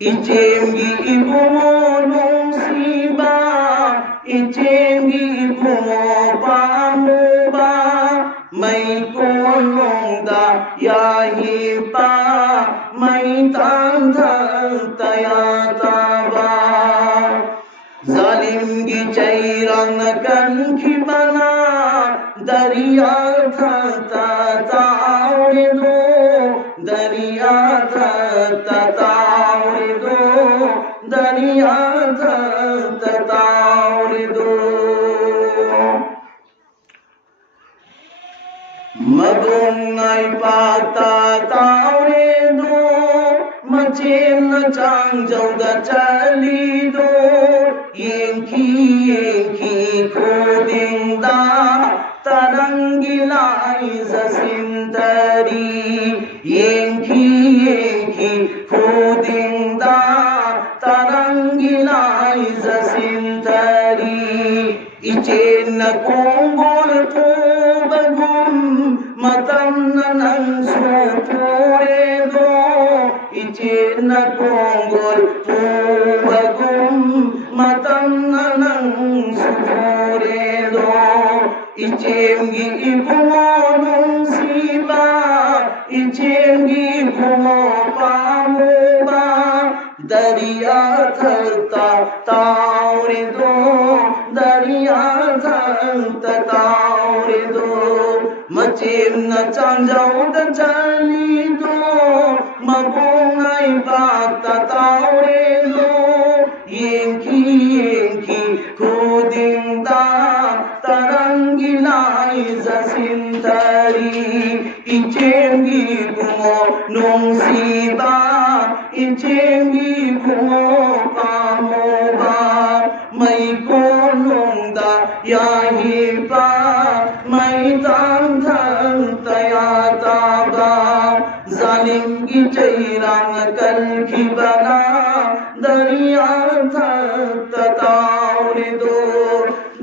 इचेंगी इबुमो सीबा इचेंगी इबुमो पामुबा मई कोनुंदा याहिपा मई तांथ तया ताबा जालिम गी चैरंग कनखी बना दरिया था ताताउरे दो दरिया था ताताउरे दो दरिया था ताताउरे दो मदुंगाई पाता ताउरे दो मचेम न चांगजौदा चली दो येंखी खोदिंदा तरंगिलाई जसिंतरी येंखी खोदिंदा तरंगिलाई जसिंतरी इचेन कोंगोल बगुम मतम नंग सोपोरे दो इचेन कोंगोल बगुम मतम नंग सोपोरे दो इचेंगी इबुमो नुसीबा इचेंगी इबुमो पामुबा दरिया थरता ताउरे दो दरिया थरता ताउरे दो machimna changjauda chalido mabungai bakta tauredo yenki kudingda tarangilai zasintari ichengi bungo nungsiba ichengi bungo pamoba mai konungda yahipa mai tanthan tayataba zalim ki chairang kalkibana dariya tataurido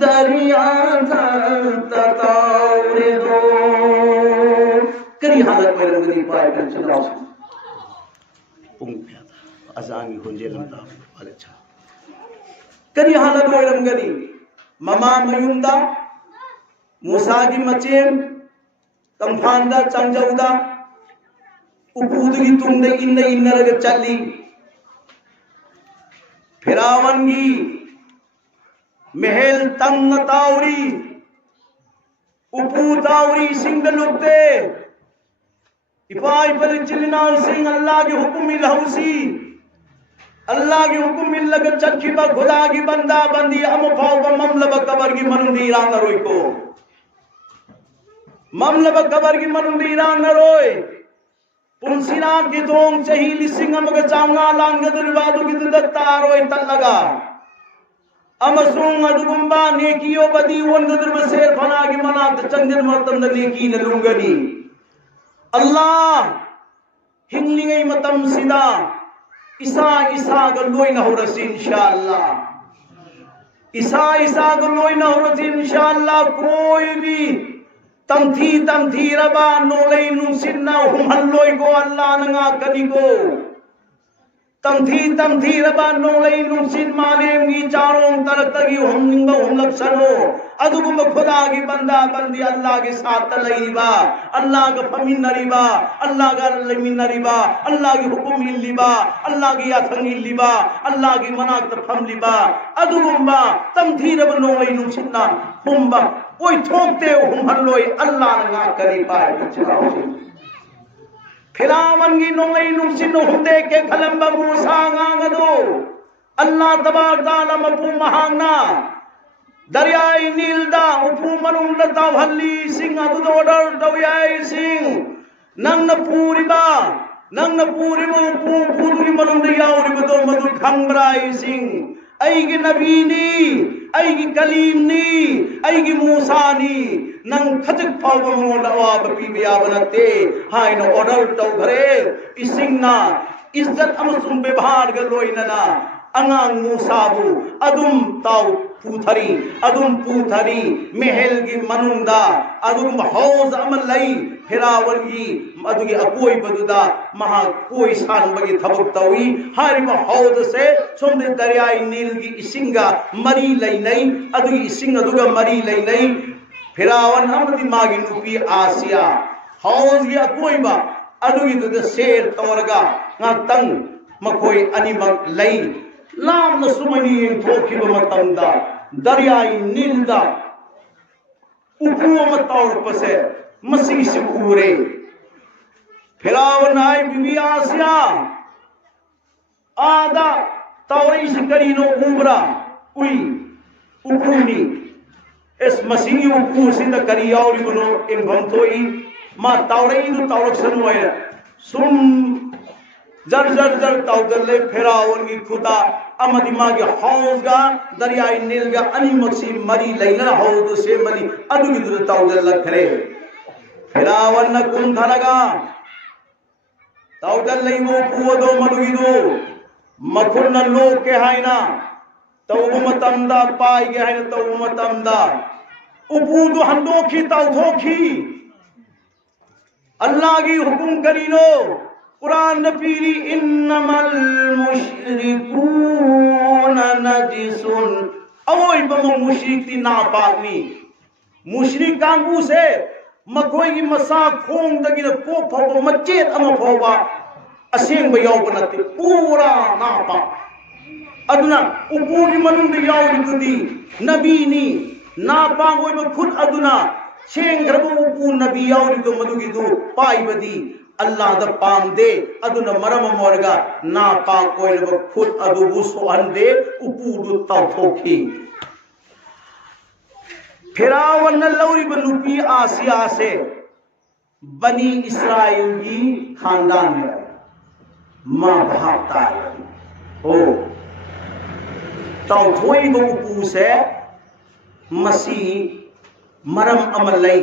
dariya tataurido kari halat mai ramgani pai kan chalaw pung azangi hunjelam ta wale cha kari halat mai ramgani mama mayumda musagi macem tamphanda changjauda upudugi tungde innaraga challi फिरावनगी महल तंग तावरी उपू तावरी सिंह लुकते इपाई पर चिलनाव सिंह अल्लाह के हुक्म मिलहुसी अल्लाह के हुक्म मिल लग चक्की बा खुदा की बंदा बंदी हम फाव बा ममलब कबर की मनुंदी रांग रोई को ममलब कबर की मनुंदी रांग रोई पुंसीनाम की दोंग चहीली सिंगम के चांगा लांग दरवादु की दत्तारो इतन लगा अमसूंग अदुगुंबा नेकियो बदी वन गदर बसेर फना की मना चंदन मतम द नेकी न लुंगनी अल्लाह हिंगलिंगई मतम सिदा इसा गलोई न हो रसी इंशाअल्लाह इसा गलोई न हो रसी इंशाअल्लाह कोई भी तमथी रबा नोलई नुसिन्ना हुमहल्लोई को अल्लाह नंगा कनी को तमथी रबा नोलई नुसिन मालेम की चारों तरफ तगी हुमनिंगा हुमलक्षणो अदुगुम खुदा की बंदा बंदी अल्लाह के साथ तलईबा अल्लाह का फमीन नरीबा अल्लाह का लमीन नरीबा अल्लाह की हुकुम लिबा अल्लाह की याथंग लिबा अल्लाह की मनाक फम लिबा अदुगुम्बा तमथी रब नोलई नुसिन्ना हुम्बा कोई ठोकते हुमहल्लोई अल्लाह नंगा करी पाए चलाओ फिरावन की नोंगई नुसिन हुंदे के खलंबा मूसा गांगदो अल्लाह तबारक ताला मपू महांगना दरियाई नीलदा उपू मनुंड तावहल्ली सिंह अदुदोडर दवयाई सिंह नंग पूरिबा उपू पूरी मनुंड याउरिबदो मधु खंबराई सिंह ऐगी नबीनी ऐगी कलीमनी ऐगी मूसानी नंग खजक फाव मोंड अवाब पीबे याबनते हाय न ऑर्डर तो घरे इसिंगना इज्जत अमसुम व्यवहार गलोइनना अंगांग मूसाबु अदुम ताव पूथरी महल की मनुंदा अदुम हौज अमलई फिरावन की अदुगी अकोई बदुदा महा कोई सान बगी थबक तवी हारिम हौज से सोमदे दरियाई नील की इसिंगा मरी लई नहीं अदुगी इसिंग अदुगा मरी लई नहीं फिरावन अमदी मागी नुपी आसिया हौज की अकोई बा अदुगी दुद शेर तवरगा ngatang makoi animak lay lam na sumani thoki ba matamda daryai nilda upu matawr pase masi se kure phirawan ai bibi asya ada tawri sikari no ubra ui upuni es masi upu sinda kariyauri bono in bantoi ma tawri du tawrak sanwaya sum जर ताउदले फेरावन की खुदा अमदी मागे हौजगा दरियाई नीलगा अनि मक्सी मरी लैना हौद से मरी अदुगी दुर ताउदल लखरे फेरावन न कुन थरगा ताउदल लैमो पुवदो मदुगी दो मखुन न लोक के हाइना तौबु मतमदा पाई के हाइना तौबु मतमदा उपुदु हंदोखी ताउथोखी अल्लाह की हुकुम करीनो कुरान नपीरी इन्नमल मुशरिकून नजिसुन अवोई बमो मुशरिक नापाकनी मुशरिक कांगू से मकोई की मसा खोंग दगी न को फव मचेत अम फवा असेंग बयाव बनते पूरा नापा अदुना उपूरी मनुंद याव दिगदी नबीनी नापा होई खुद अदुना सेंग्रब उपू नबी यावरिदो मदुगिदु पाइबदी अल्लाह द पामदे अदुना मरम मोरगा ना पाक कोइरब खुद अदुबु सोहंदे उपू तौथोखी फिरावन लौरिब नुपी आसिया से बनी इस्राइल की खानदान में मां भागता हो तौथोइब उपू से मसी मरम अमलई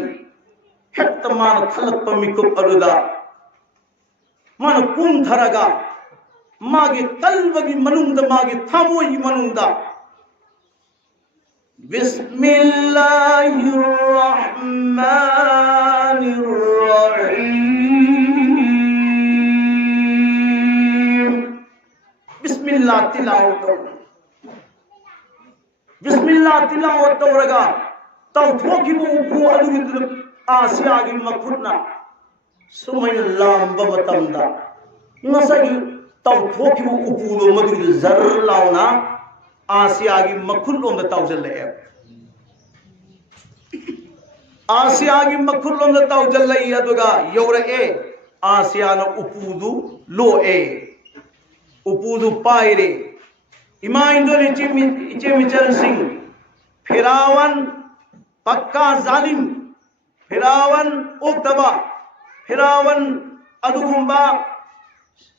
हेक्ट मान खलप मिकुप अरुदा मान कुन थरगा मागे कल्बगी मनुंद मागे थामोई मनुंदा बिस्मिल्लाहिर रहमानिर रहीम बिस्मिल्लाह तिलावत बिस्मिल्लाह तिलावत तौरगा तौथोखिबु उपू अदुगिद आसियागी मखुना सुमय लांब मतमदा नसगी तौथोखिबु उपू मदुगिद जर लाउना आसियागी मखुलोंद तौजले आसियागी मखुलोंद तौजले अदुगा यौरए आसियाना उपूदु लोए उपूदु पायरे इमाइंदोल इचे मिचल सिंह फिरावन पक्का जालिम फिरावन उक्तबा फिरावन अदुगुंबा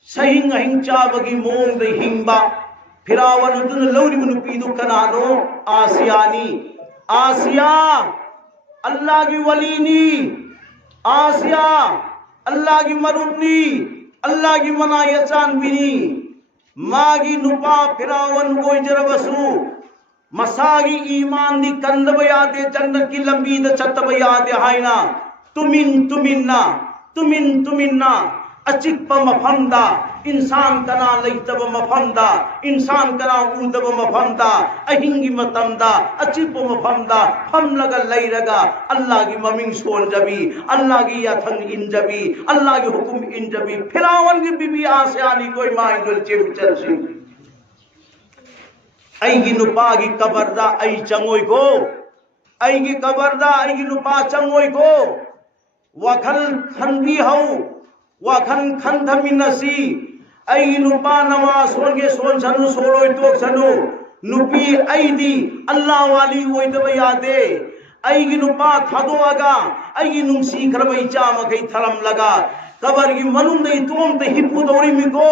सहिंग हिंचाबगी मोंग हिंबा फिरावन अदुन लौरिब नुपीदु कनानो आसियानी आसिया अल्लाह की वलीनी आसिया अल्लाह की मरुनी अल्लाह की मनायचान बिनी मागी नुपा फिरावन गोइजरबसु मसागी ईमान दी कंदब यादे जन्नत की लंबी द चतब यादे हाइना तुमिन तुमिन्ना अचिप मफंदा इंसान कना लैतब मफंदा इंसान कना उदब मफंदा अहिंगी मतमदा अचिप मफंदा फम लगा लैरगा अल्लाह की ममिंग सोल जबी अल्लाह की यथंग इन जबी अल्लाह की हुकुम इन जबी फिरावन की बीबी आसियानी कोई माइंदुल चेमिचल सिंह ऐगी नुपा की कबरदा ऐ चंगोई को ऐगी कबरदा ऐगी नुपा चंगोई को वखल खंदी हौ वखन खंधमिनसी ऐगी नुपा नमाज सोनगे सोन सनु सोलोय तोक सनु नुपी ऐदी अल्लाह वाली ओइदब यादे ऐगी नुपा थादोगा ऐगी नुंसी खरबै चामखै थरम लगा कबर की मनुंग दई तोम ते हिपु दौरी मिको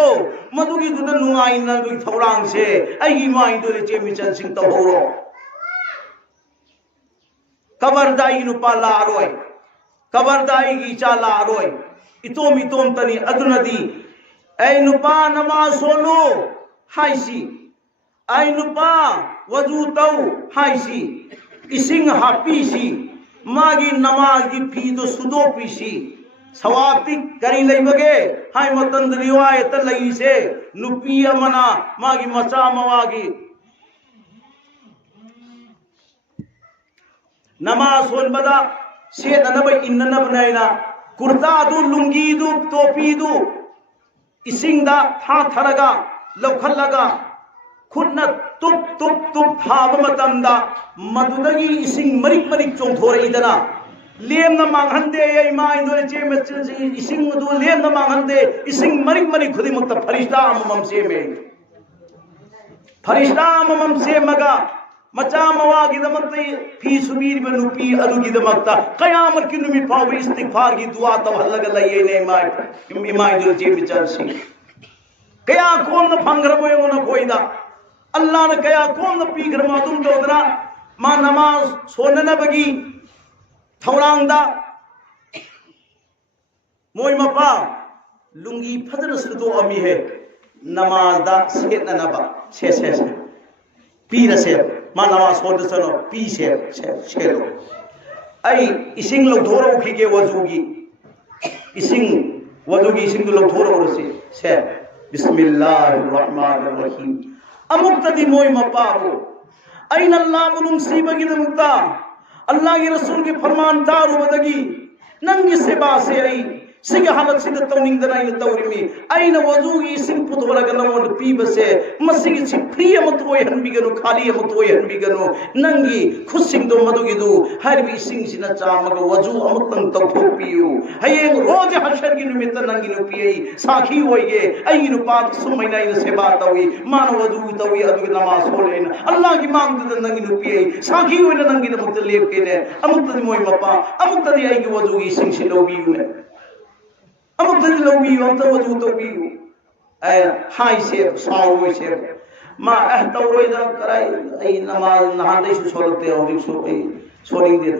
मधुगी दुद नुंगाई नलबी थौरांग से ऐगी माई दोले चेमिचल सिंह तो होरो कबर दाई नुपा लारोय कबर दाई की चा लारोय इतोम तनी अदुनदी ऐ नुपा नमाज सोलो हाइसी ऐ नुपा वजू तौ हाइसी इसिंग हापीसी मागी नमाज की फी तो सुदो पीसी सवाती करी लैबगे हाय मतंद रिवायत लई से नुपी अमना मागी मचा मवागी नमाज सोन बदा से नब इन्नब नैना कुर्ता दु लुंगी दु टोपी दु इसिंगदा था थरगा लौखलगा खुदना तुप तुप तुप थाब मतमदा मदुदगी इसिंग मरिक मरिक चोंथोरइदना लेम न मांगहंदे ये माई दो चे में इसिंग दो लेम न मांगहंदे इसिंग मरिक मरिक खुदी मुक्त फरिश्ता अमम से में फरिश्ता अमम से मगा मचा मवा की दमते फी सुबीर में नुपी अदु की दमता कयामत की नुमी पाव इस्तिगफार की दुआ तो हल्लग लये ने माई दो चे में चल सी कया कौन न फंगर मोय न कोईदा अल्लाह ने कया कौन न पी घर मा तुम दोदरा मा नमाज सोन न बगी थौरांगदा मोय मपा लुंगी फजर सुदो अमी है नमाज दा सेत नबा से पीर से मा नमाज सोद सनो पी से लो आई इसिंग लो धोरो खी के वजुगी इसिंग वजुगी इसिंग लो धोरो से बिस्मिल्लाहिर रहमानिर रहीम अमुक तदी मोय मपा हो ऐन अल्लाह मुनुम सीबगी मुक्ता अल्लाह के रसूल के फरमान तारू बदगी नंगी से बासे आई सिग हालत सिद तौनिंग दना इन तौरी में आइन वजू की सिंग पुतवरा गन मन पीबसे मसिगी छि फ्री अमत ओय हनबिगनो खाली अमत ओय हनबिगनो नंगी खुसिंग दो मदुगिदु हरबी सिंग सिना चामग वजू अमतंग तौथोपियु हयेंग रोज हशर की निमित्त नंगी नुपियै साखी होइगे अई नुपा सुमैना इन सेवा तवी मान वजू तवी अदुग नमाज होलेन अल्लाह की मांग दु नंगी नुपियै साखी होइना नंगी नमत लेप केने अमत मोय मपा अमत दी आई की वजू की सिंग सिलोबियु ने अमत दी लोबियु अमत वजू तोबियु ऐ हाई से साव से मा अह तौरोइदा कराई ऐ नमाज नहादे सु सोलते औ सु ऐ सोरिंग दे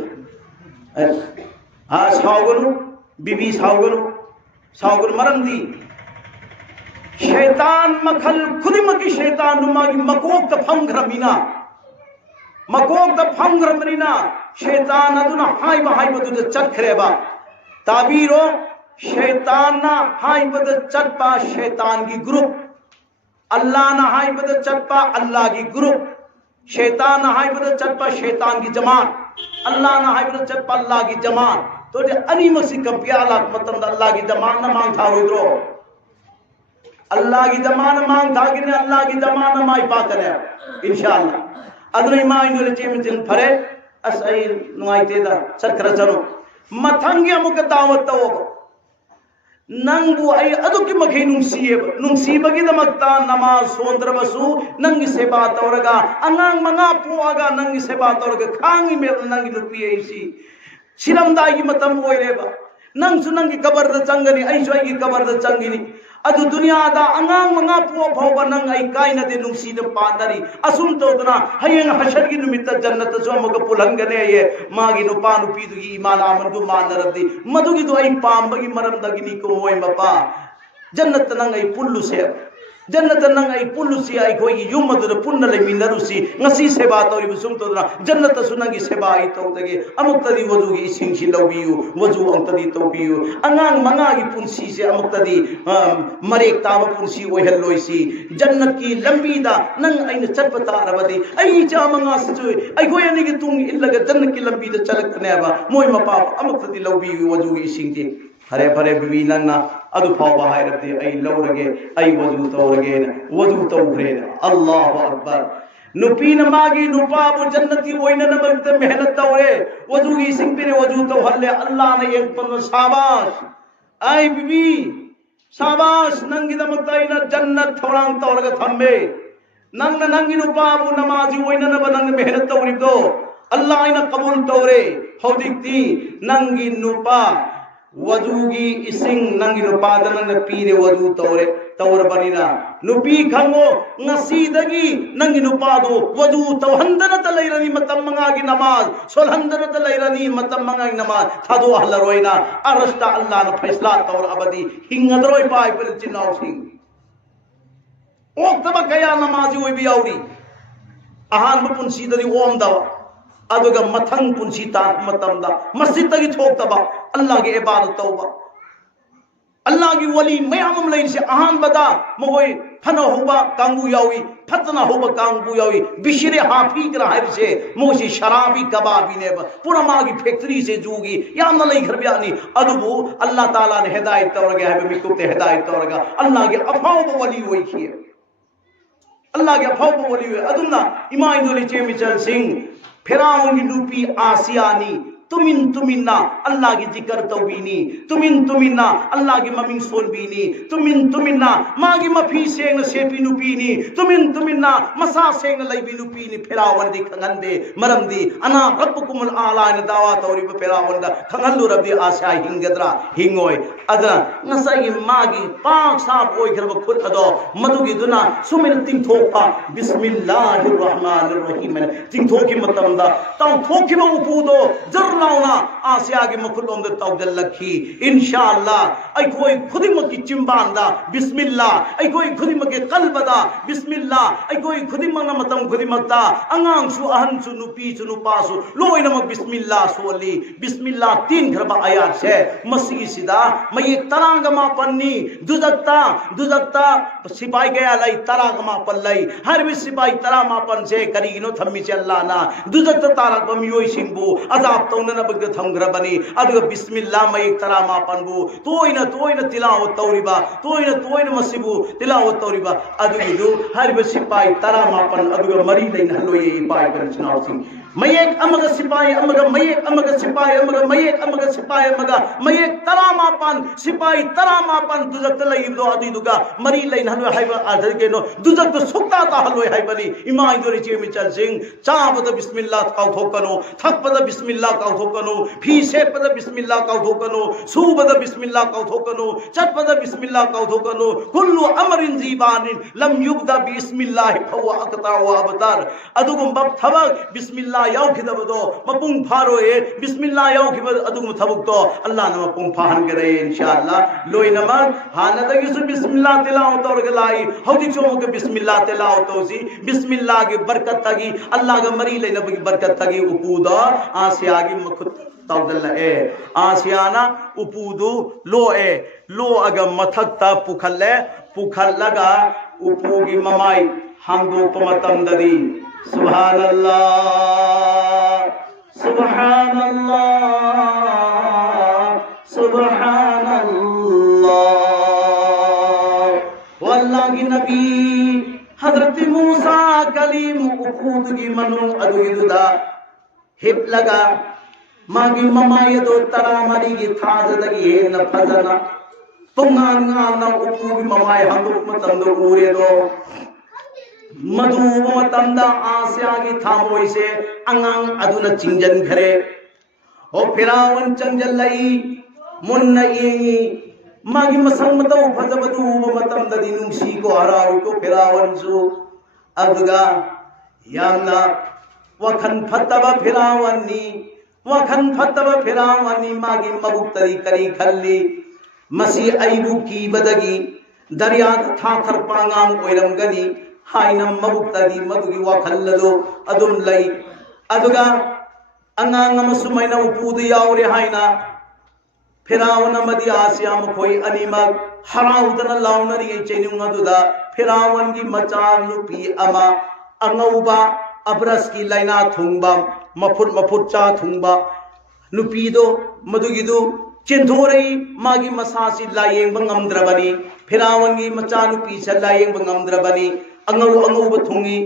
हा सावगनु बीबी सावगनु मरंदी शैतान मखल खुदिमकी शैतान नुमागी मकोक त फंग्रमिना मकोक त फंग्रमरिना शैतान अदुना हाई बदु चखरेबा ताबीरो शैतान ना हाई बद चटपा शैतान की ग्रुप अल्लाह ना हाई बद चटपा अल्लाह की ग्रुप शैतान ना हाई बद चटपा शैतान की जमात अल्लाह ना हाई बद चटपा अल्लाह की जमात तो जे अनि मसी कपियाला मतम अल्लाह की जमात ना मांग था होइद्रो अल्लाह की जमात मांग था कि अल्लाह की जमात माई पा करे इंशाअल्लाह अदरे माई नो चेम चिन फरे असई नुआइते दा चक्र चनो मथंगे मुक दावत तो नंगु आई अदुकी मखे नुंसीबगी दमक्ता नमाज सोंद्रबसु नंगी सेवा तौरगा अंगांग मंगा पोआगा नंगी सेवा तौरगा खांगी मे नंगी नुपी ऐसी सिरमदाई मतम ओइरेबा नंगसु नंगी कबर द चंगनी ऐसु आई कबर द चंगिनी अदु दुनिया दा अंगांग मंगा पो भौबा नंग आई काइना दे नुंसी द पादरी असुम तोदना हयेंग हशर की निमित्त जन्नत सो मग पुलंगने ये मागी नुपा नुपी दुगी ईमान आमन दु मानरदी मदुगी दु आई पांबगी मरम दगिनी को मोय मपा जन्नत नंग आई पुल्लु से जन्नत नंग आई पुल्लु से आई कोई युम मदुर पुन्न ले मिनरुसी ngasi सेवा तौरी बुसुम तोदना जन्नत सुनंगी सेवा आई तौदगे अमुक्तदी वजुगी सिंगसी लौबियु वजु अंतदी तौबियु अंगांग मंगागी पुंसी से अमुक्तदी मरेक ताब पुंसी ओहलोइसी जन्नत की लंबी दा नंग आइन चटपता रबदी आई जा मंगा सु आई कोई अनि की तुंग इल्लग जन्नत की लंबी दा चलकनेबा मोय मपा अमुक्तदी लौबियु वजुगी सिंगती हरे भरे बीवी नंगना अदु फाव हायरते आई लौरगे आई वजू तौरे अल्लाहु अकबर नुपीन मागी नुपाबु जन्नती ओइना नबत मेहनत तौरे वजू की सिंगपिरे वजू तो हल्ले अल्लाह ने एक पन शाबाश आई बीवी शाबाश नंगी दमताइना जन्नत थौरांग तौरगा थम्बे नंगी नुपाबु नमाजी ओइना नब नंग मेहनत तौरिदो अल्लाह इना कबूल तौरे हौदिक्ती नंगी नुपा वजूगी इसिंग नंगी नुपादन न पीरे वजू तौरे तौर बनिना नुपी खंगो ngasi नंगी नुपादो वजू तौहंदन त लैरनी मतम मंगागी नमाज सोलहंदन त लैरनी मतम मंगागी नमाज थादो हलरोइना अरस्ता अल्लाह न फैसला तौर अबदी हिंगदरोय पाइ पर चिनाव सिंह ओक्तबा कया नमाजी ओइ बियाउरी आहान पुंसी दरी ओम दवा अदुगा मथंग पुंसी ता मतमदा मस्जिद तगी थोक्तबा अल्लाह की इबादत तौबा अल्लाह की वली मयामम लैन से आहान बदा मोय फना होबा कांगू यावी फतना होबा कांगू यावी बिशरे हाफी ग्राहर से मोशी शराबी कबाबी ने पूरा मागी फैक्ट्री से जूगी या न लई घर ब्यानी अदबु अल्लाह ताला ने हिदायत तौर गया है मिको ते हिदायत तौर गया अल्लाह के अफाव वली होई खिए अल्लाह के अफाव वली हुए अदुल्ला इमाइनुल चेमिचल सिंह फिराउन की लूपी आसियानी तुमिन्ना अल्लाह की जिक्र तौबीनी तुमिन्ना अल्लाह की ममिंग सोन बीनी तुमिन्ना मागी मफी सेंग सेपी नुपीनी तुमिन्ना मसा सेंग लईबी नुपीनी फिरावन दी खंगंदे मरमदी अना रब्बुकुमुल आला ने दावा तौरी फिरावन दा खंगल्लु रब्बी आशा हिंगद्रा हिंगोय अदरा नसाई मागी पाक साब ओय खरब खुद अदो मदुगी दुना सुमिन तिंग थोपा बिस्मिल्लाहिर रहमानिर रहीम तिंग थोकी मतमदा ताऊ थोकी म उपुदो जर लाउना आसिया के मखलुम दे तौदल लखी इंशाअल्लाह आई कोई खुदी मकी चिंबांदा बिस्मिल्लाह आई कोई खुदी मके कल्बदा बिस्मिल्लाह आई कोई खुदी मंग मतम खुदी मक्ता अंगांग सु अहन सु नुपी सु नुपासु लोय नमक बिस्मिल्लाह सोली बिस्मिल्लाह 3 घरबा आयात से मसी सिदा मैं एक तरांग मा पन्नी दुजकता सिपाही गया लाई तरांग मा पल्लाई हर भी सिपाही तरा मा पन से करीनो थम्मी से अल्लाह ना दुजकता तारक बमियोय सिंबू अजाब तो ꯇꯧꯅꯅꯕꯒꯤ ꯊꯝꯈ꯭ꯔꯕꯅꯤ ꯑꯗꯨꯒ ꯕꯤꯁꯃꯤꯜꯂꯥ ꯃꯌꯦꯛ 15ꯕꯨ ꯇꯣꯏꯅ ꯇꯤꯂꯥꯋꯠ ꯇꯧꯔꯤꯕ ꯇꯣꯏꯅ ꯃꯁꯤꯕꯨ ꯇꯤꯂꯥꯋꯠ ꯇꯧꯔꯤꯕ ꯑꯗꯨꯒꯤꯗꯨ ꯍꯥꯏꯔꯤꯕ ꯁꯤꯄꯥꯏ 15 ꯑꯗꯨꯒ ꯃꯔꯤ ꯂꯩꯅꯍꯜꯂꯣꯏꯌꯦ ꯏꯄꯥ ꯏꯆꯤꯟꯅꯥꯎꯁꯤꯡ ꯃꯌꯦꯛ ꯑꯃꯒ ꯁꯤꯄꯥꯏ ꯑꯃꯒ ꯃꯌꯦꯛ ꯑꯃꯒ ꯁꯤꯄꯥꯏ ꯑꯃꯒ ꯃꯌꯦꯛ ꯑꯃꯒ ꯁꯤꯄꯥꯏ ꯑꯃꯒ ꯃꯌꯦꯛ 15 ꯁꯤꯄꯥꯏ 15 ꯗꯨꯖꯛꯇ ꯂꯩꯕꯗꯣ ꯑꯗꯨꯏꯗꯨꯒ ꯃꯔꯤ ꯂꯩꯅꯍꯜꯂꯣꯏ ꯍꯥꯏꯕ ꯑꯥꯔꯊ ꯀꯩꯅꯣ ꯗꯨꯖꯛꯇ ꯁꯨꯛꯇꯥ ꯇꯥꯍꯜꯂꯣꯏ ꯍꯥꯏꯕꯅꯤ ꯏꯃꯥ ꯏꯗꯣ ꯏꯆꯦ ꯃꯤꯆꯜꯁꯤꯡ ꯆꯥꯕꯗ ꯕꯤꯁꯃꯤꯜꯂꯥ ꯀꯥꯎꯊꯣꯛꯀꯅꯨ थकपदा बिस्मिल्लाह काउथोकनु फी सेपदा बिस्मिल्लाह काउथोकनु सूबदा बिस्मिल्लाह काउथोकनु चटपदा बिस्मिल्लाह काउथोकनु कुल्लु अमरिन जीबानिन लम युगदा बिस्मिल्लाह फवा अकता व अबतार अदुगुम बब थबक बिस्मिल्लाह याउखिदबदो मपुंग फारोए बिस्मिल्लाह याउखिब अदुगुम थबुकतो अल्लाह न मपुंग फाहन करे इंशाअल्लाह लोइनमा हानदगिसु बिस्मिल्लाह तिलावत तौरगलाई हौदि चोमक बिस्मिल्लाह तिलावत तौसी बिस्मिल्लाह की बरकत तगी अल्लाह का मरी लेनबगी बरकत तगी उपूदा आसियागी मखुत तौदल्ले आसियाना उपूदु लो अगर मथक्ता पुखल्लगा उपूगी ममाई हांगदोप मतमददी सुभानल्लाह वल्लाह की नबी हजरत मूसा कलीम उपूद की मनु अदुगिदुदा हिपलगा मागी ममायदो तरामरी की थाजदगी हेन फजना तुंगान उपूगी ममाय हंदुक मतंदो उरेदो मधुब मतंदा आस्यागी थामोय से अंगांग अदुना चिंजन खरे ओ फिरावन चंजलई मुन्ना येंगी मागी मसंग मतौ फजबदु मतंददी नुंसी को हराउ को फिरावन सु अदुगा यामना वखन फतबा फिरावनी मागी मबुक्तरी करी खल्ली मसी अइबु कीबदगी दरियाद थाथर पांगांग ओइरमगनी हाइना मबुक्तरी मदुगी वखल्लदो अदुम लई अदुगा अंगांग मसुमैना उपूद यावरे हाइना फिरावन मदी आसिया मखोई अनिमक हराउदना लाउनरी चेनुंग अदुदा फिरावन की मचा नुपी अमा अंगौबा अब्रस की लाइना थुंबा मफुट चा थुंबा नुपीदो मदुगिदु चेंथोरई मागी मसासी लायेंग बंगमद्रबनी फिरावन की मचा नुपी से लायेंग बंगमद्रबनी अंगौ थुंगी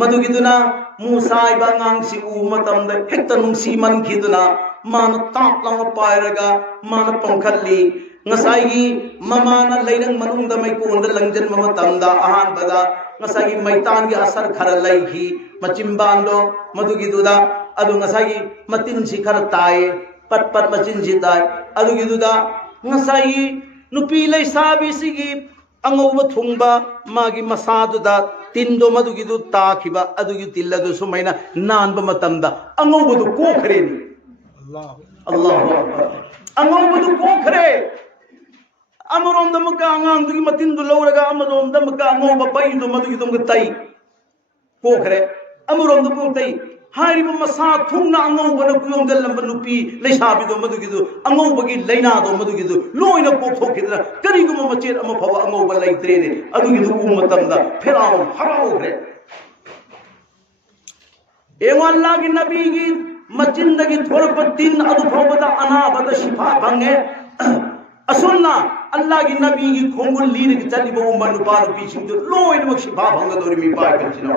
मदुगिदुना मूसा इबांगांसी उ मतमद हेक्ता नुंसी मनखिदुना मान ताप लांग पायरगा मान पंखल्ली ngसाई ममाना लेरंग मनुंग द मैकोंद लंजन मतमदा अहानबदा ngसाई मैतान की असर खर लैखी मचिंबांदो मदुगिदुदा अदु ngसाई मतिन सि खर ताए पट मचिन सि ताए अदुगिदुदा ngसाई नुपी लैसाबी सिगी अंगौब थुंबा मागी मसादुदा तिंदो मदुगिदु ताखिबा अदुगि तिल्लदु सुमैना नानब मतमदा अंगौबदु कोखरेनी अल्लाह अंगौबदु कोखरे अमरोंद मका अंगांदुगी मतिंदु लौरगा अमरोंद मका अंगौब पैदु मदुगिदु तई कोखरे अमरोंद को तई हारिब मसा थुंगना अंगौबन कुयोंदल लंब नुपी लेसाबिदु मदुगिदु अंगौबगी लैनादो मदुगिदु लोइना पोथोखिदना करिगुम मचेर अम फव अंगौब लैत्रेने अदुगिदु उ मतमदा फिराउन हराउरे एवं अल्लाह की नबी की मचिंदगी थोड़प तीन अदु फवदा अनाबद शिफा भंगे असुन्ना अल्लाह की नबी की खोंगुल लीर की चलिबो उम्मन नुपा नुपी सिंदु लोइना मक शिफा भंगदोरि मी पाय कचिना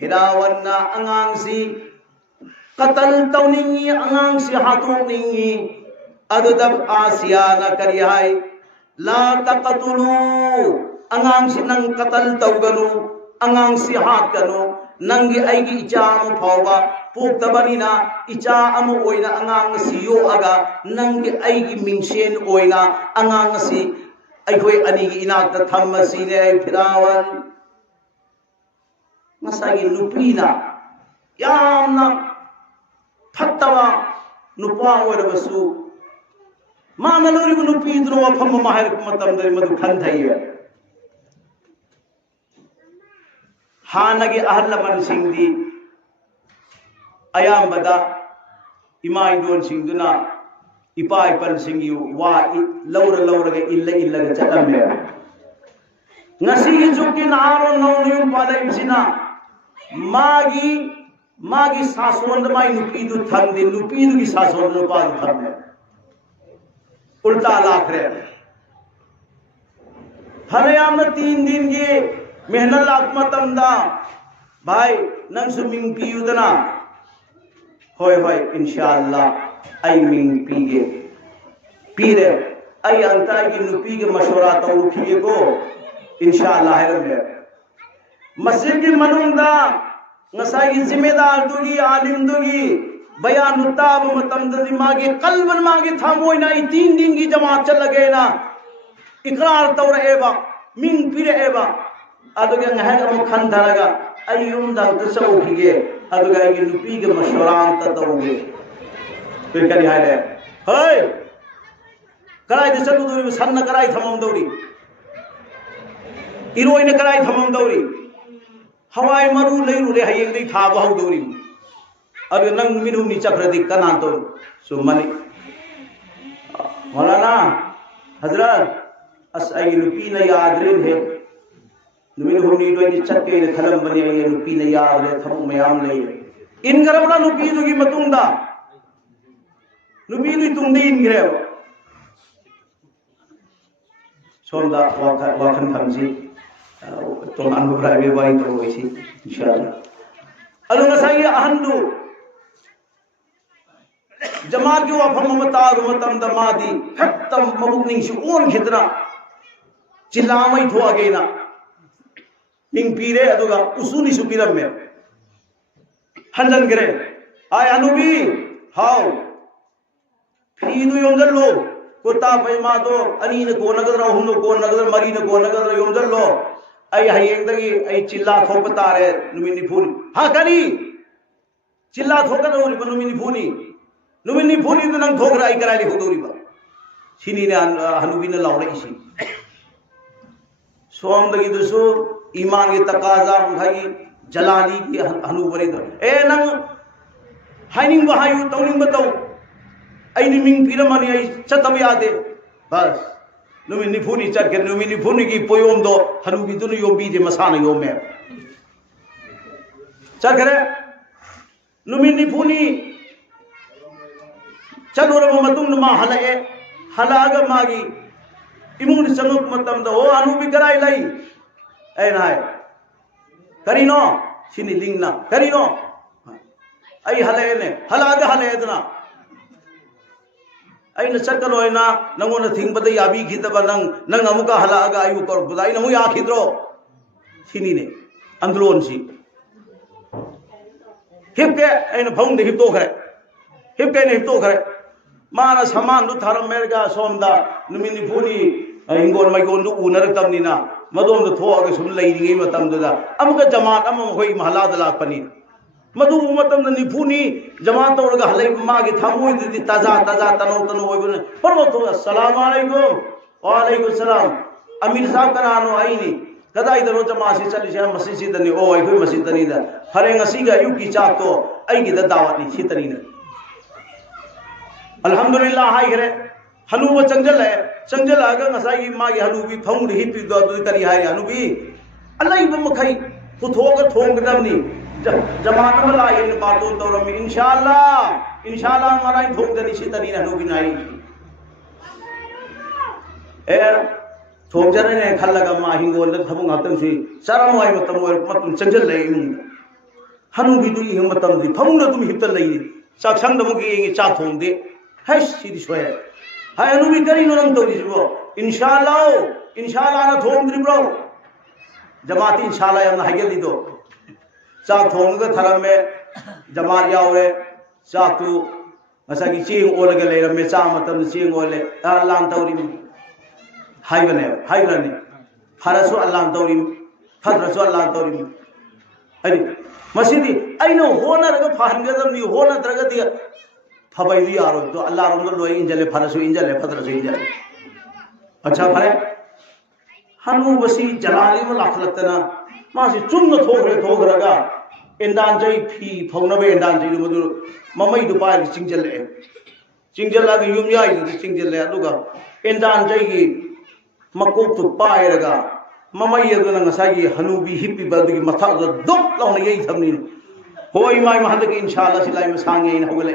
फिरावन अंगांसी कतल तौनिंगी अंगांसी हाथोनिंगी अदुदब आसिया न करिहाय ला तकतुलु अंगांसी नंग कतल तौगनु अंगांसी हाथ कनु नंगी आईगी इचा अमु फावबा पोक्तबनिना इचा अमु ओइना अंगांग सियो अगा नंगी आईगी मिंगसेन ओइना अंगांग सी अइखोय अनिगी इनाक थम्मसीने फिरावन ngसागी नुपीना यामना फत्तवा नुपा ओइरबसु माना लोरी नुपीदुनो वफम माहर मतमदरी मधु खंथाइए हानगी अहल लमन सिंगदी अयामबदा इमा इदोन सिंगदुना इपा इपन सिंगी वा लौर लौरगे इल्लगे चलमे ngasi juki naro nonu palai sina magi sason mai nupi du thande nupi du ki sason no pa thande उल्टा लाख रहे हरयाम 3 दिन की मेहनत आत्मतम दा भाई नंग सुमिंग पीयुदना होय होय इंशाअल्लाह आई मिंग पीगे पीरे आई अंता की नुपी के मशवरा तो उठिए को इंशाअल्लाह है मस्जिद की मनुंदा ngасai जिम्मेदार दुगी आलिम दुगी बयान उताब मतमदि मागे कल्बन मागे थामोय ना 3 दिन की जमात चल लगे ना इकरार तौर एबा मिंग पिरे एबा अदुगे ngahag am khan धरगा अयुम दंग तसौखिगे अदुगे की नुपी के मशवरान ततौगे फिर करी हाय रे होय कराय दिसदु दुरी सन्न कराय थमम दौरी इरोइन कराय थमम दौरी हवाई मरु लेरुले हयेंग दे थाब हाउ दौरी अब नंग मिनुनी चक्रदी कना तो सुमनी मौलाना हजरत अस आई नुपी न याद रे है नुमिन हुनी तो की चक्के ने खलम बने ये नुपी न याद रे थम मयाम ले इन गरबला नुपी दुगी मतुंदा नुपी दुई तुंदे इन गिरे सोंदा वाखन खमजी तो अनु प्राइवे वाई तो होइसी इंशाअल्लाह अनु नसाई अहंदु जमा जो अफम मतार मतम दमादी खत्म मबुकनिंग शु ओन खिदरा चिल्लामई थो अगेना मिंग पीरे अदुगा उसुनी सुपिरम में हंजन करे आय अनुबी हाउ फीदु योंजल लो कोता पैमा दो अनी न को नगर हुन को नगर मरी न को नगर योंजल लो आई हयेंग दगी आई चिल्ला थोप तारे नुमिनी फूल हा करी चिल्ला थोक दौरी नुमिनी फूनी नुमिनी फूनी तो नंग थोक राई कराई हो दौरी बा सिनी ने हनुबी ने लाउरे इसी सोम दगी दुसु ईमान के तकाजा भाई जलाली की हनुबरी दो ए नंग हाइनिंग बहायु तौनिंग बताओ आई निमिंग फिरमनी आई चतम यादे बस नुमिनी फूनी चट के नुमिनी फूनी की पोयोम दो हनुबी दुनु योबी जे मसाना योमे चट करे नुमिनी फूनी चलो रे मतुम मा हलाए हलागा मागी इमुन सनुक मतम दो ओ हनुबी कराई लाई ए नाय करिनो सिनी लिंगना करिनो आई हलाए ने हलागा हलाए दना अइन चकलोयना नंगोन थिंगबद याबी खिदब नंग अमुका हलागा आयु करबदा अइन मु याखिद्रो सिनी ने अंदलोन सी हिपके अइन भौंग दे हिपतो खरे हिपके ने हिपतो खरे माना सामान दु थारम मेरगा सोमदा नुमिनी फुनी इंगोन माइगोन दु उनरतमनिना मदोम दु थोअगा सुम लैरिगे मतमदुदा अमुका जमात अम होई महलाद लापनी मधु मतम निफुनी जमा तौरगा हलै मागे थामोय दि ताजा ताजा तनो तनो होय परमो तो अस्सलाम वालेकुम वालेकुम सलाम अमीर साहब कनानो आईनी कदाई दरो जमा से चली से मस्जिद से दनी ओ आई मस्जिद दनी दा हरे ngasi ga yu की चाक तो आई की दा दावत नि छितनी ने अल्हम्दुलिल्लाह हाय करे हनुब चंगल आगा ngसाई मागे हनुबी फंग हि पि दो करी हाय हनुबी अल्लाह बम खई पुथोग थोंग दमनी जमात में लाई इन बातों तो रमी इंशाअल्लाह हमारा इन थोक देनी सी तनी रहनु भी नहीं ए थोक जने ने खल लगा मा हिंगो न थबुंग हतन सी सारा मोय मतम चंजल ले हनु भी दुई हम मतम दी फमुंग न तुम हितल ले चाक संग दमु की चा थोंग दे है सीधी सोय है हनु भी करी नरम तो दिसबो इंशाअल्लाह ना थोंग द्रिब्रो जमाती इंशाअल्लाह हम हागे दी दो चाक थोंग थरम में जमात यावरे चाकु मसा की चेंग ओलगे ले रमे चा मतम चेंग ओले लान तौरी हाइबने फरसु अल्लाह तौरी फद्रसु अल्लाह तौरी अरे मसीदी अइनो होनरगा फहनगदमनी होनद्रगदी फबई यारो तो अल्लाह रोम लो इंजले फरसु इंजले फदरसु इंजले अच्छा फरे हनु बसी जलाली में लाखलतना मासी चुन्न थोगरगा एंदान जई फी फौनबे एंदान जई मधु ममई दु पाय चिंगजले चिंगजला युम याई चिंगजले अदुगा एंदान जई की मकोक तो पायरगा ममई अदुना ngसाई हनुबी हिप्पी बदुगी मथा दुक लौना यई थमनी होई माई महद के इंशाल्लाह सिलाई में सांगे इन होगले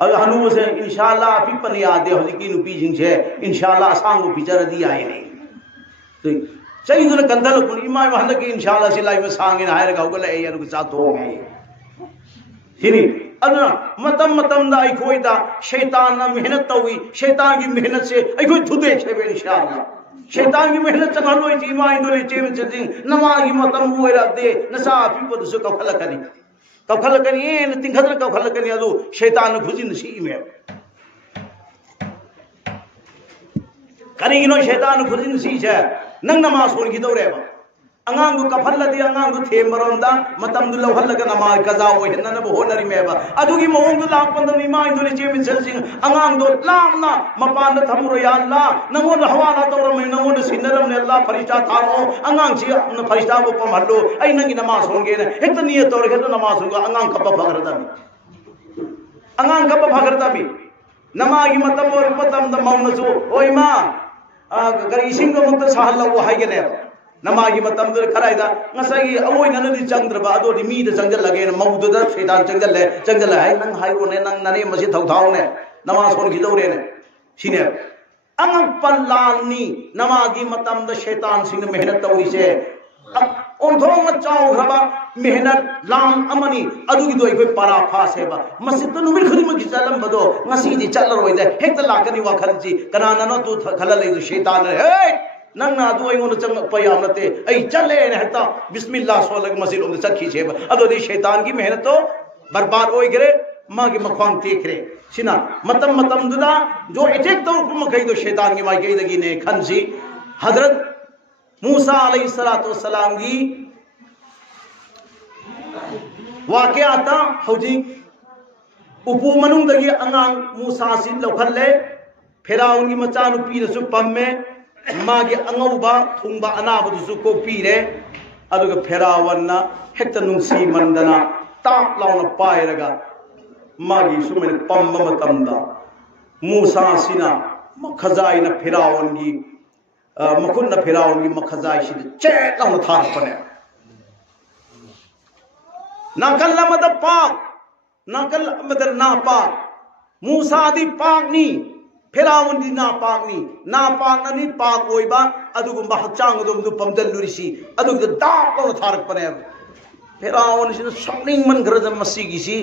अब हनु से इंशाल्लाह पिपन याद है हजी की नुपी जिंग से इंशाल्लाह सांगो पिचर दी आए है तो चाहिए तो कंदल कुन इमाम महद के इंशाल्लाह सिलाई में सांगे हायर का होगले ए अनु साथ हो गए हिनी अदना मतम मतम दा आई दा शैतान ना मेहनत तवी शैतान की मेहनत से आई कोई थुदे छे इंशाल्लाह शैतान की मेहनत चंगालो जी इमाम दोले चेम चदिंग नमाज मतम होइरा दे नसा पिपद से कखल करी कखल करी न तिंखदन कखल करी अदु शैतान खुजिन सी में करीनो शैतान खुजिन सी छे नंग नमाज सोन की दौरे बा अंगांग को कफल लदी अंगांग को थे मरोंदा मतम दु लहल लगा नमाज कजा हो हनन बो होनरी में बा अदु की मोंग दु लाप पंद इमाम दोले चेम चदिंग अंगांग दो लामना मपान थमरो या अल्लाह नमो हवाला तौर में नमो सिनरम ने अल्लाह फरिश्ता थारो अंगांग सी न फरिश्ता को पमहलो आई नंगी नमाज सोन गे ने एक तो नियत तौर के तो नमाज सोन को अंगांग कप फगरदा मी अंगांग कप फगरदा मी नमाज मतम और मतम द मौनसो ओय मा गरी सिंग को मत सहल वो हाय गे ने नमागी मतम दर खराइदा ngसाई अवोय ननदि चंद्रबा अदोदि मी द चंगल लगे न मौद द शैतान चंगल है नंग हाइरो ने नंग नने मसे थौथाव ने नमाज सोन की दौरे ने सिने अंग पल्लानी नमागी मतम द शैतान सिंग मेहनत तौरी से ओन थोंग चाउ रबा मेहनत लाम अमनी अदुगी दोय कोई पारा फास है बा मसिद नुमिर खनि मखि चलम बदो ngasi दि चलर होय दे हेक लाकनी वाखल जी कनाना न तू खल ले शैतान हे नंगना दो इंगोन चंग पयाम नते आई चले ने हता बिस्मिल्लाह सोलग मसिल उन सखी छे अदो दी शैतान की मेहनत तो बर्बाद होय गरे मागे मखवांग तेख रे सिना मतम मतम दुदा जो अटैक तो हुकुम कई दो शैतान की माई कई दगी ने खनसी हजरत मूसा अलैहिस्सलातु वस्सलाम की वाकया ता हौजी उपु मनुंग दगी अंगांग मूसा सिन लखले फेराउन की मचा नुपी रसु पम्मे मागे अंगौबा थुंबा अनाबदुसु को पीरे अदुगा फेरावन्ना हेक्ता नुंसी मंदना ताप लाउना पायरगा मागी सुमेन पम्म मतमदा मूसा सिना मखजाइना फेरावन की मखुन्ना फेरावन की मखजाइ सि चेक लाउना थारपने नकल मद पाक नकल मदर ना पाक मूसा दी पाक नी फेरावन दी ना पाक नी पाक ओइबा अदुगुंबा हचांग दुम पमदल लुरिसी अदुग दाप लो थारक पने फेरावन सिन सपनिंग मन ग्रज मसी गिसी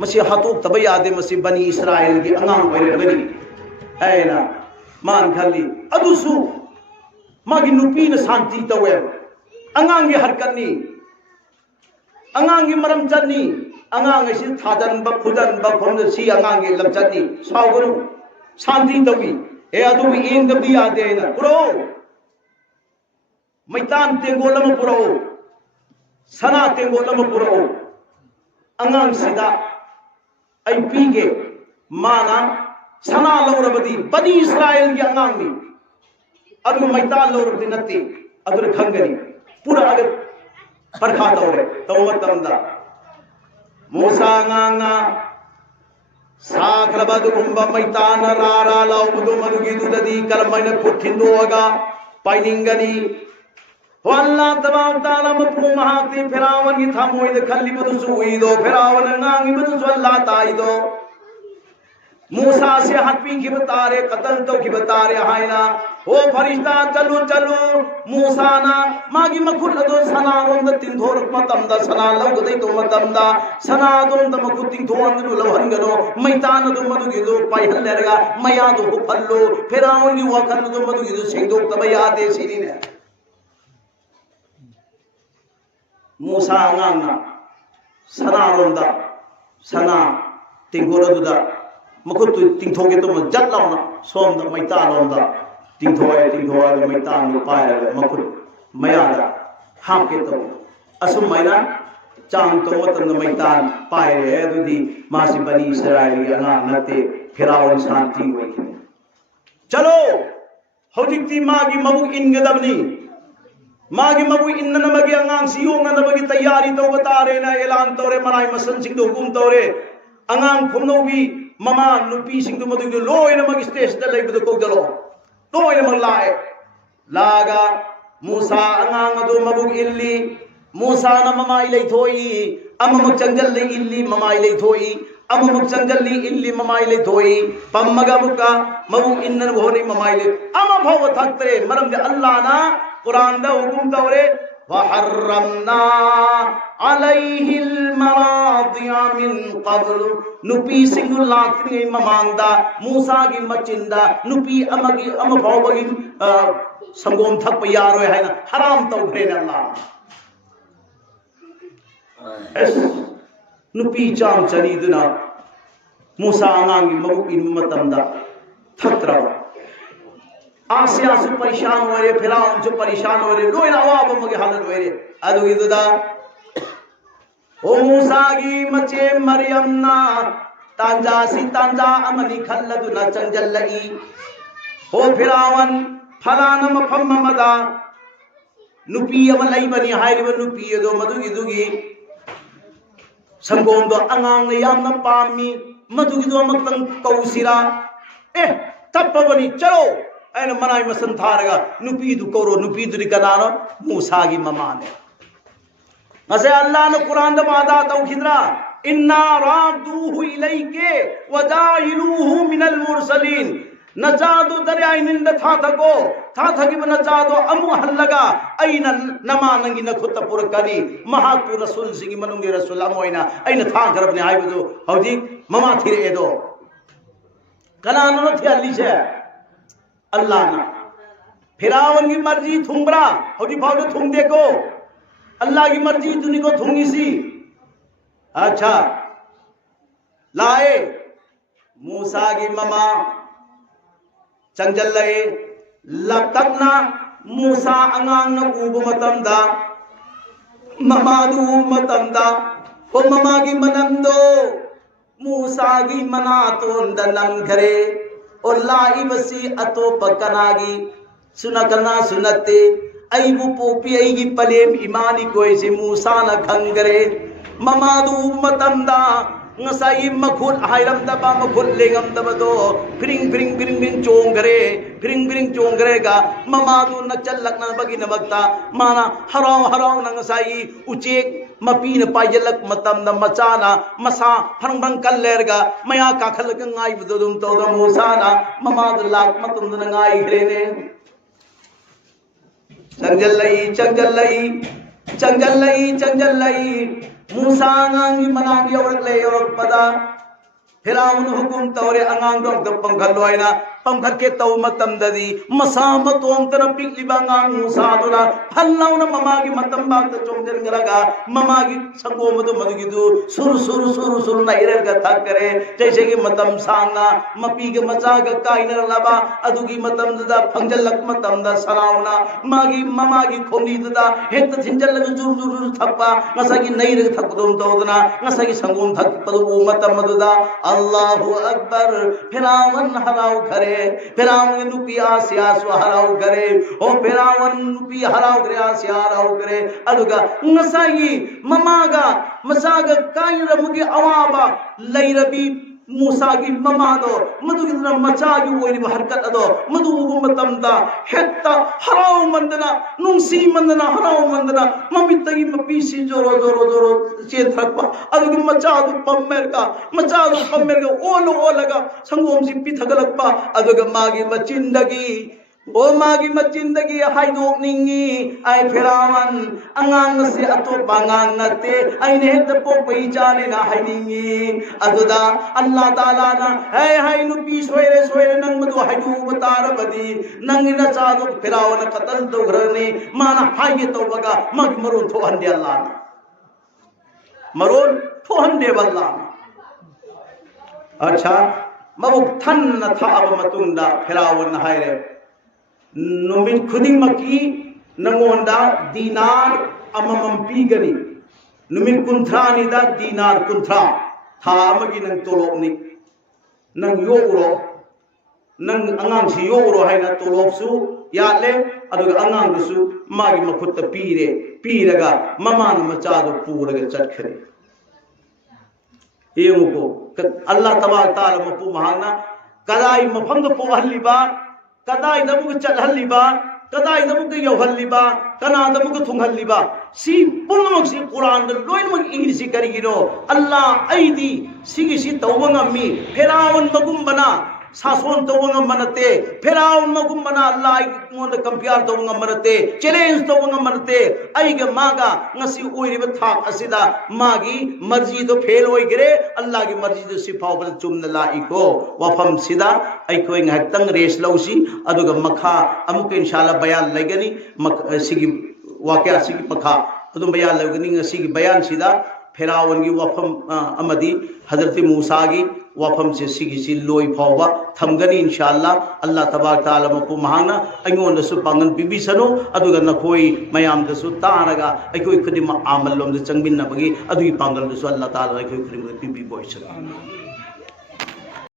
मसी हातोक तब यादे मसी बनी इस्राएल की अंगांग ओइरे गनी हैना मान खली अदुसु मागी नुपी न शांति तवे अंगांग की हरकनी अंगांग की मरम चनी अंगांग सि थादन ब खुदन ब खोम सी अंगांग की लमचनी सावगनु शांति तवी ए अदु इन दबी आदे न पुरो मैतान तेंगोलम पुरो सना तेंगोलम पुरो अंगांग सिदा आई पीगे माना सना लौरबदी बनी इस्राएल की अंगांग नी अदु मैतान लौरबदी नत्ती अदु खंगनी पूरा अगर परखा तौरे तो मतमदा मूसा अंगांगा साख्रबदुगुंबा मैतान रारा लाउबदु मनुगिदुददी कलमैन खुथिंदोगा पाइनिंगनी वल्ला तबाम ताला मफु महाती फेरावन की थामोइद खल्लिबदु सुइदो फेरावन ngangiबदु सल्ला ताइदो मूसा से हत्पी की बतारे कतल तो की बतारे हाइना ओ फरिश्ता चलो चलो मूसा ना मागी मखुल दो सना रोंद तिन थोर मतम दा सना लग दे तो मतम दा सना दोन द मखु तिन थोर दु लहन गनो मैतान दो मदु गिदो पाइहल लेरगा मया दो फल्लो फेरावन की वखन दो मदु गिदो सिंदो तबया दे सिनी ने मूसा अंगांगा सना रोंदा सना तिंगोर दुदा मखुद तिंथोगे तो जट लाउना सोम द मैता लोंदा तिंथोए द मैता नु पाए मखुद मया हां के तो असुम मैना चांग तो मतलब मैदान पाए है दुदी मासी बनी इसराइली अंगांग नते फिराउन शांति हुई चलो हौजिक्ति मागी मबुक इनगदबनी मागी मबुक इन्ननमगी अंगांग सियोंगनबगी तैयारी तौब तारेना एलान तौरे मनाई मसन सिंगदो हुकुम तौरे अंगांग खुमनौगी ममा नुपी सिंगदो मदुगदो लोयनमगी स्टेज दा लेबदो कौदलो लोयनमग लाए लागा मूसा अंगांग अदो मबुक इल्ली मूसा न ममाई लेथोई अममुक चंगल ले इल्ली ममाई लेथोई अममुक चंगल ले इल्ली ममाई लेथोई पम्मगा मुका मबुक इन्नन भोनी ममाई ले अम भव थक्तरे मरम दे अल्लाह ना कुरान दा हुकुम तौरे वहर्रमना अलैहिल मरादिया मिन क़ब्ल नुपी सिंगुल लाक्ति ममांगदा मूसा गी मचिंदा नुपी अमगी अम भवगी संगोम थक यारो है ना हराम तौरे ने अल्लाह नुपी चाम चरीदुना मूसा अंगांगी मबुक इन मतमदा थत्रा आसिया सु परेशान होरे फिराउन सु परेशान होरे लोयना अवाब मगे हालत होरे अदुगिदुदा ओ मूसा गी मचे मरियम ना तांजासी तांजा अमनी खल्लदुना चंजल्लई ओ फिराउन फलाना मफम मदा नुपी अम लैबनी हाइरिब नुपी दो मदुगिदुगी संगोम दो अंगांग ने यामना पामी मदुगिदो अमक्तंग कौसिरा ए तप्पबनी चलो ऐन मनाई मसन थारगा नुपी दु कौरो नुपी दुरी कनानो मूसा गी ममाने असे अल्लाह ने कुरान द वादा तौखिदरा इन्ना रादूहु इलैके वजाइलूहु मिनल मुरसलीन नजादु दरिया निंद था थकी नजादो अमु हल्लगा ऐन नमा नंगी नखुत पुरकनी महापु रसूल सिंगी मनुंगे रसूल अमोइना ऐन था करबने हाइबदो हौजी ममा थिरे एदो कनानो न थियाली छे अल्लाह ना फिरावन की मर्जी थुंबरा हौजी भाव थुंग देखो अल्लाह की मर्जी तुनी को थुंगी सी अच्छा लाए मूसा की ममा चंजल्लए लतकना मूसा अंगांग न उब मतमदा ममादु मतमदा ओ ममा की मनंदो मूसा की मना तो नंग घरे और लाई बसी अतो पकनागी सुनकना सुनते अबू पोपी अगी पलेम इमानी कोई से मूसा न खंगरे ममादु मतमदा ngасai makhut hairam daba makhut lengam daba do pring pring pring pring chongre ga mama du na challak na bagi na bagta mana harau na ngasai uchek mapi na pajelak matam na machana masa pharang bang kaller ga maya ka khal ga ngai bu dum to da musa na mama du lak matum na ngai grene changjallai मूसा अंगांगी मनागी औरकले औरक पदा फिराउन हुकुम तौरे अंगांग दो पंखल लोइना पंखल के तौ मतम ददी मसा मतोम तर पिकलिबा अंगांग मूसा दुना फल्लाउन ममागी मतम बात चोंजन गलगा ममागी संगोम दो मदगिदु सुर ना इरल का था करे जैसे कि मतम सांगा मपी के मचा का काइनर लबा अदुगी मतम ददा फंजल लक मतम दा सलाउना मागी ममागी खोली ददा हेत थिंजल लग जुर थप्पा ngसागी nei reg thak dum todna ngसागी संगोम थक पदु मतम ददा अल्लाहु अकबर फिरावन हराउ करे फिरावन नुपी आसिया सु हराउ करे ओ फिरावन नुपी हराउ करे आसिया हराउ करे अदुगा ngसागी ममागा मसागा काइर मुगी अवाबा लैरबी मूसा की ममा दो मधु की मचा की वो हरकत अदो मधु मतमदा हेत्ता हराउ मंदना नुंसी मंदना हराउ मंदना मम्मी तगी मपीसी जोरो चेन थकपा अदु मचा दो पम्मेर का ओलगा संगोम सी पिथगलपा अदु मागी मचिंदगी ओ मागी मचिंदगी हाइदोक निंगी आई फिरावन अंगांग से अतो बांगांग नते आई ने त पोपई जाने ना हाइनिंगी अदुदा अल्लाह ताला ना हाय नु पी सोयरे नंग मदु हाइदु बतार बदी नंग न चादो फिरावन कतल तो घरने माना हाय तो बगा मग मरुन तो हंदे अल्लाह मरुन तो हंदे बल्ला अच्छा मबुक थन न था अब मतुंदा फिरावन हायरे नुमित खुदिंग मकी नंगोंदा दीनार अममम पीगनी नुमित कुंथ्रानीदा दीनार कुंथ्रा था अमगी नंग तोलोबनी नंग योगरो नंग अंगांगसी योगरो है ना तोलोबसु याले अदुगा अंगांगसु मागी मखुत पीरे पीरगा ममान मचादो पूरगा चटखरे येमुको अल्लाह तबारक ताला मपु महाना कदाई मफम दो पोहल्लिबा कदाई दमुग चलहल्लिबा कदाई दमुग यौहल्लिबा कना दमुग थुंगहल्लिबा सी पुनमक सी कुरान द लोइनमक इंग्लिश करिगिनो अल्लाह ऐदी सिगिसी तौबंगमी फेरावन मगुंबना सासोन तौबंगमनते फेरावन मगुंबना अल्लाह मोंद कंपेयर तौबंगमनते चैलेंज तौबंगमनते ऐगे मागा ngasi ओइरिबा थाक असिदा मागी मर्जी दो फेल होइगरे अल्लाह की मर्जी दो सिफावल चुमना लाइको वफम सिदा ऐखोय nghaktang रेस लौसी अदुगा मखा अमुक इंशाल्लाह बयान लगनी सिगी वाकया सिगी मखा अदुम बयान लगनी सिगी बयान सिदा फेरावन की वफम अमदी हजरत मूसा की वफम से सिगी लोई फावा थमगनी इंशाल्लाह अल्लाह तबारक ताला मपु महाना अयोंदसु पांगन पिबिसनो अदुगा नखोई मयामदसु तारगा अखोई खुदिमा आमल लोमद चंगबिन्नबगी अदुगी पांगलदसु अल्लाह ताला अखोई खुदिमा पिबि बोइसनो